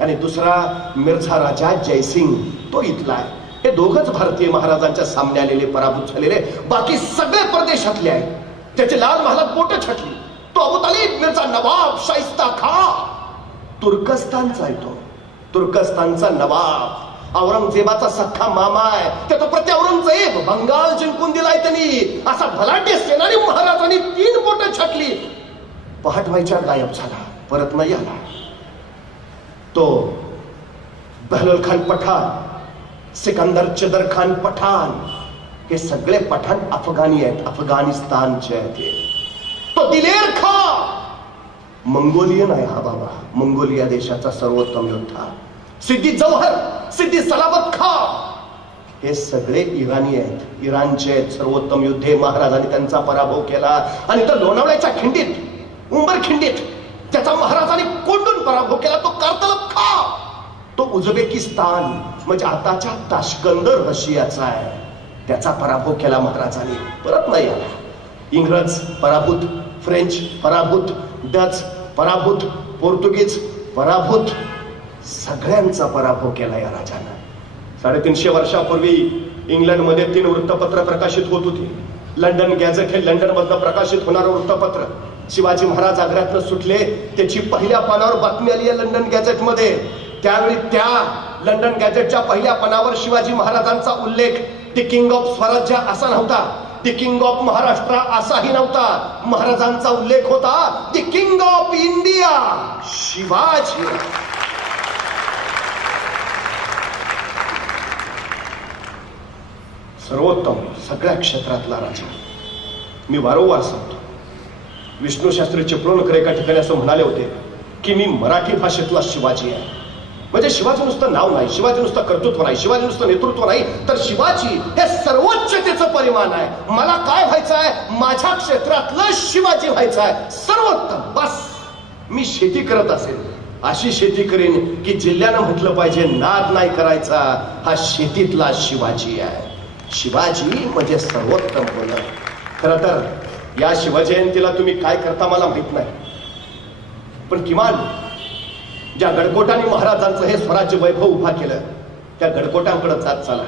आणि दुसरा मिर्झा राजा जयसिंग, तो इथला आहे. हे 2च भारतीय महाराजांच्या सामने आलेले, पराभूत झालेले. बाकी सगळे परदेशातले आहेत. त्याचे लाल महालात बोट छाटली. तो अबू तालिब, मिर्झा नवाब, शाइस्ता खान, तुर्कस्तानचा आहे तो, तुर्कस्तानचा नवाब. औरंगजेबाचा सख्खा मामा आहे. त्या तो प्रति औरंगजेब बंगाल जिंकून दिलाय त्यांनी. असा भलाढ्य सेनानी महाराजांनी 3 बोटं छाटली. पहाट व्हायच्या गायब झाला, परत नाही आला. तो बहलोल खान पठाण, सिकंदर चदर खान पठाण, हे सगळे पठाण अफगाणी आहेत, अफगाणिस्तानचे आहेत. तो दिलेर खान मंगोलियन आहे. हा बाबा मंगोलिया देशाचा सर्वोत्तम योद्धा. सिद्दी जौहर, सिद्दी सलामत खान, हे सगळे इराणी आहेत, इराणचे आहेत, सर्वोत्तम योद्धे. महाराजांनी त्यांचा पराभव केला. आणि तर लोणावळ्याच्या खिंडीत, उंबर खिंडीत त्याचा महाराजांनी कोंडून पराभव केला. तो कारतलब खान, तो उझबेकिस्तान म्हणजे आताच्या ताश्कंद रशियाचा आहे, त्याचा पराभव केला महाराजांनी. परत नाही आला. इंग्रज पराभूत, फ्रेंच पराभूत, डच पराभूत, पोर्तुगीज पराभूत, सगळ्यांचा पराभव केला या राजानं. 350 वर्षापूर्वी इंग्लंडमध्ये 3 वृत्तपत्र प्रकाशित होत होती. लंडन गॅझेट हे लंडन मधनं प्रकाशित होणारं वृत्तपत्र. शिवाजी महाराज आग्र्यातनं सुटले त्याची पहिल्या पानावर बातमी आली आहे लंडन गॅझेट मध्ये. त्यावेळी त्या लंडन गॅझेटच्या पहिल्या पानावर शिवाजी महाराजांचा उल्लेख द किंग ऑफ स्वराज्य असा नव्हता, द किंग ऑफ महाराष्ट्र असाही नव्हता. महाराजांचा उल्लेख होता the king of India, Shivaji. सर्वोत्तम, सगळ्या क्षेत्रातला राजा. मी वारंवार सांगतो, विष्णू शास्त्री चिपळूणकर एका ठिकाणी असं म्हणाले होते की मी मराठी भाषेतला शिवाजी आहे. म्हणजे शिवाजी नुसतं नाव नाही, शिवाजी नुसतं कर्तृत्व नाही, शिवाजी नुसतं नेतृत्व नाही, तर शिवाजी हे सर्वोच्चतेचं परिमाण आहे. मला काय व्हायचं आहे? माझ्या क्षेत्रातलं शिवाजी व्हायचं आहे, सर्वोत्तम. बस मी शेती करत असेल, अशी शेती करेन की जिल्ह्यानं म्हटलं पाहिजे नाद नाही करायचा, हा शेतीतला शिवाजी आहे. शिवाजी म्हणजे सर्वोत्तम होणं. खरं तर या शिवजयंतीला तुम्ही काय करता मला माहित नाही, पण किमान ज्या गडकोटाने महाराजांचं हे स्वराज्य वैभव उभा केलं त्या गडकोटांकडे जात चाला.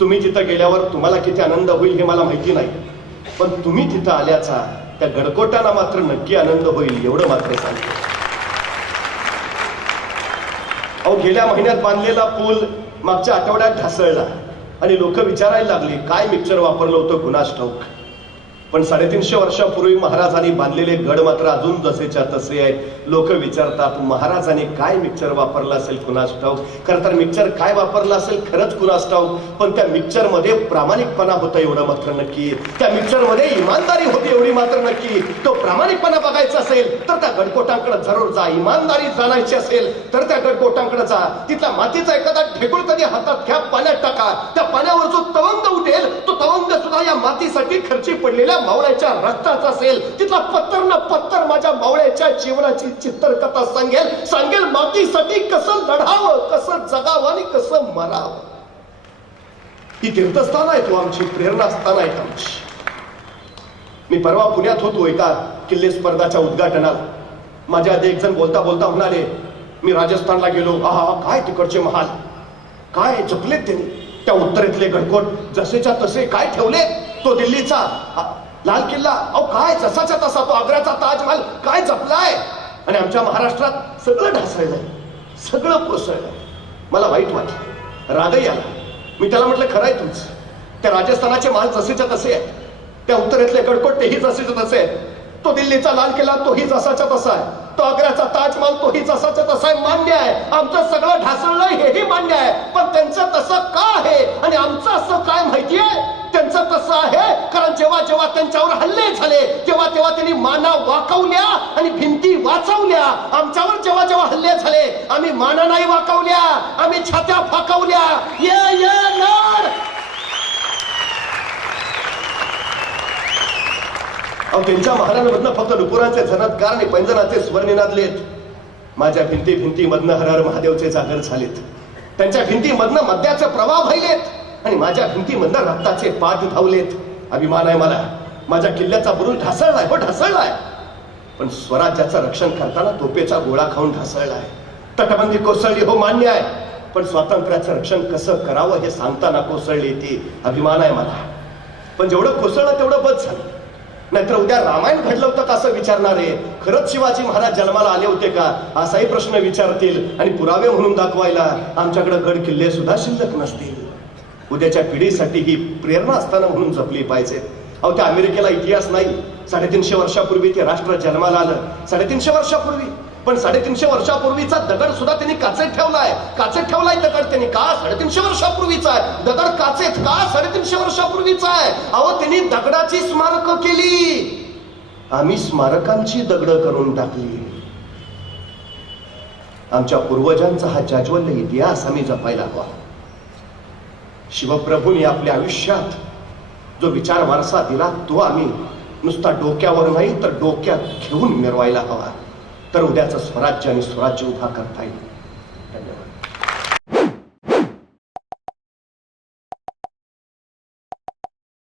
तुम्ही तिथं गेल्यावर तुम्हाला किती आनंद होईल हे मला माहिती नाही, पण तुम्ही तिथं आल्याचा त्या गडकोटांना मात्र नक्की आनंद होईल एवढं मात्र सांगतो. अहो, गेल्या महिन्यात बांधलेला पूल मागच्या आठवड्यात ढासळला आणि लोक विचारायला लागली काय मिक्सर वापरलं होतं कुणास ठाऊक. पण 350 वर्षापूर्वी महाराजांनी बांधलेले गड मात्र अजून जसेच्या तसे आहेत. लोक विचारतात महाराजांनी काय मिक्सर वापरला असेल कुणास ठाऊक. खरं तर मिक्सर काय वापरला असेल खरंच कुणास ठाऊक, पण त्या मिक्सर मध्ये प्रामाणिकपणा होता एवढं मात्र नक्की. त्या मिक्सर मध्ये इमानदारी होती एवढी मात्र नक्की. तो प्रामाणिकपणा बघायचा असेल तर त्या गडकोटांकडे जरूर जा. इमानदारी जाणायची असेल तर त्या गडकोटांकडे जा. तिथला मातीचा एखादा ढेकूळ कधी हातात घ्या, पाण्यात टाका. त्या पाण्यावर जो तवंग उठेल तो तवंग सुद्धा या मातीसाठी खर्ची पडलेल्या मावळ्याच्या रक्ताचा असेल. तिथला पत्तर ना पत्तर माझ्या मावळ्याच्या जीवनाची चित्रकथा सांगेल मातीसाठी कसं लढावं, कसं जगावं आणि कसं मरावं. ही तीर्थस्थान आहे, तो आमची प्रेरणास्थान आहे आमची. मी परवा पुण्यात होतो एका किल्ले स्पर्धाच्या उद्घाटनाला. माझ्या आधी एक जण बोलता बोलता म्हणाले मी राजस्थानला गेलो, आहा काय तिकडचे महाल, काय जपलेत त्यांनी. त्या उत्तरेतले गडकोट जसेच्या तसे काय ठेवले. तो दिल्लीचा लाल किल्ला, अहो काय जसाच्या तसा. तो आग्र्याचा ताजमहल काय जपलाय. आणि आमच्या महाराष्ट्रात सगळं ढासळलंय, सगळं कोसळलंय. मला वाईट वाटलं, रागही आला. मी त्याला म्हटलं खरंय तुमचं, त्या राजस्थानाचे महाल जसेच्या तसे आहेत, त्या उत्तरेतले गडकोट तेही जसेच्या तसे आहेत, तो दिल्लीचा लाल किल्ला तोही जसाच्या तसा आहे, तो आग्र्याचा ताजमहल तोही जसाच्या तसा आहे. मान्य आहे आमचं सगळं ढासळलंय, हेही मान्य आहे. पण त्यांचं तसं का आहे आणि आमचं असं काय माहिती आहे. त्यांचं तसं आहे कारण जेव्हा जेव्हा त्यांच्यावर हल्ले झाले तेव्हा तेव्हा त्यांनी माना वाकवल्या आणि भिंती वाचवल्या. आमच्यावर जेव्हा जेव्हा हल्ले झाले आम्ही माना नाही वाकवल्या, आम्ही छात्या फाकवल्या. त्यांच्या महाराजांमधनं फक्त नुपुराचे झनत्कार आणि पैंजनाचे स्वर निनादलेत. माझ्या भिंतीमधनं हर हर महादेवचे जागर झालेत. त्यांच्या भिंतीमधनं मद्याचे प्रवाह व्हायलेत आणि माझ्या भिंतीमधनं रक्ताचे पाठ धावलेत. अभिमान आहे मला, माझ्या किल्ल्याचा बुरुज ढासळलाय, हो ढासळलाय, पण स्वराज्याचं रक्षण करताना तोपेचा गोळा खाऊन ढासळलाय. तटबंदी कोसळली, हो मान्य आहे, पण स्वातंत्र्याचं रक्षण कसं करावं हे सांगताना कोसळली ती. अभिमान आहे मला. पण जेवढं कोसळलं तेवढं बस झालं. नाहीतर उद्या रामायण घडलं होतं का असं विचारणारे, खरंच शिवाजी महाराज जन्माला आले होते का असाही प्रश्न विचारतील आणि पुरावे म्हणून दाखवायला आमच्याकडे गड किल्ले सुद्धा शिल्लक नसतील. उद्याच्या पिढीसाठी ही प्रेरणा असताना म्हणून जपली पाहिजे. अहो, त्या अमेरिकेला इतिहास नाही. 350 वर्षापूर्वी ते राष्ट्र जन्माला आलं, 350 वर्षापूर्वी. पण 350 वर्षापूर्वीचा दगड सुद्धा त्यांनी काचेत ठेवलाय दगड त्यांनी. का 350 वर्षापूर्वीचा आहे दगड काचेत, का 350 वर्षापूर्वीचा आहे. अहो, त्यांनी दगडाची स्मारकं केली, आम्ही स्मारकांची दगड करून टाकली. आमच्या पूर्वजांचा हा जाज्वल्य इतिहास आम्ही जपायला हवा. शिवप्रभूंनी आपल्या आयुष्यात जो विचार वारसा दिला तो आम्ही नुसता डोक्यावर नाही तर डोक्यात घेऊन मिरवायला हवा. तर उद्याचं स्वराज्य आणि स्वराज्य उभा करता येईल. धन्यवाद.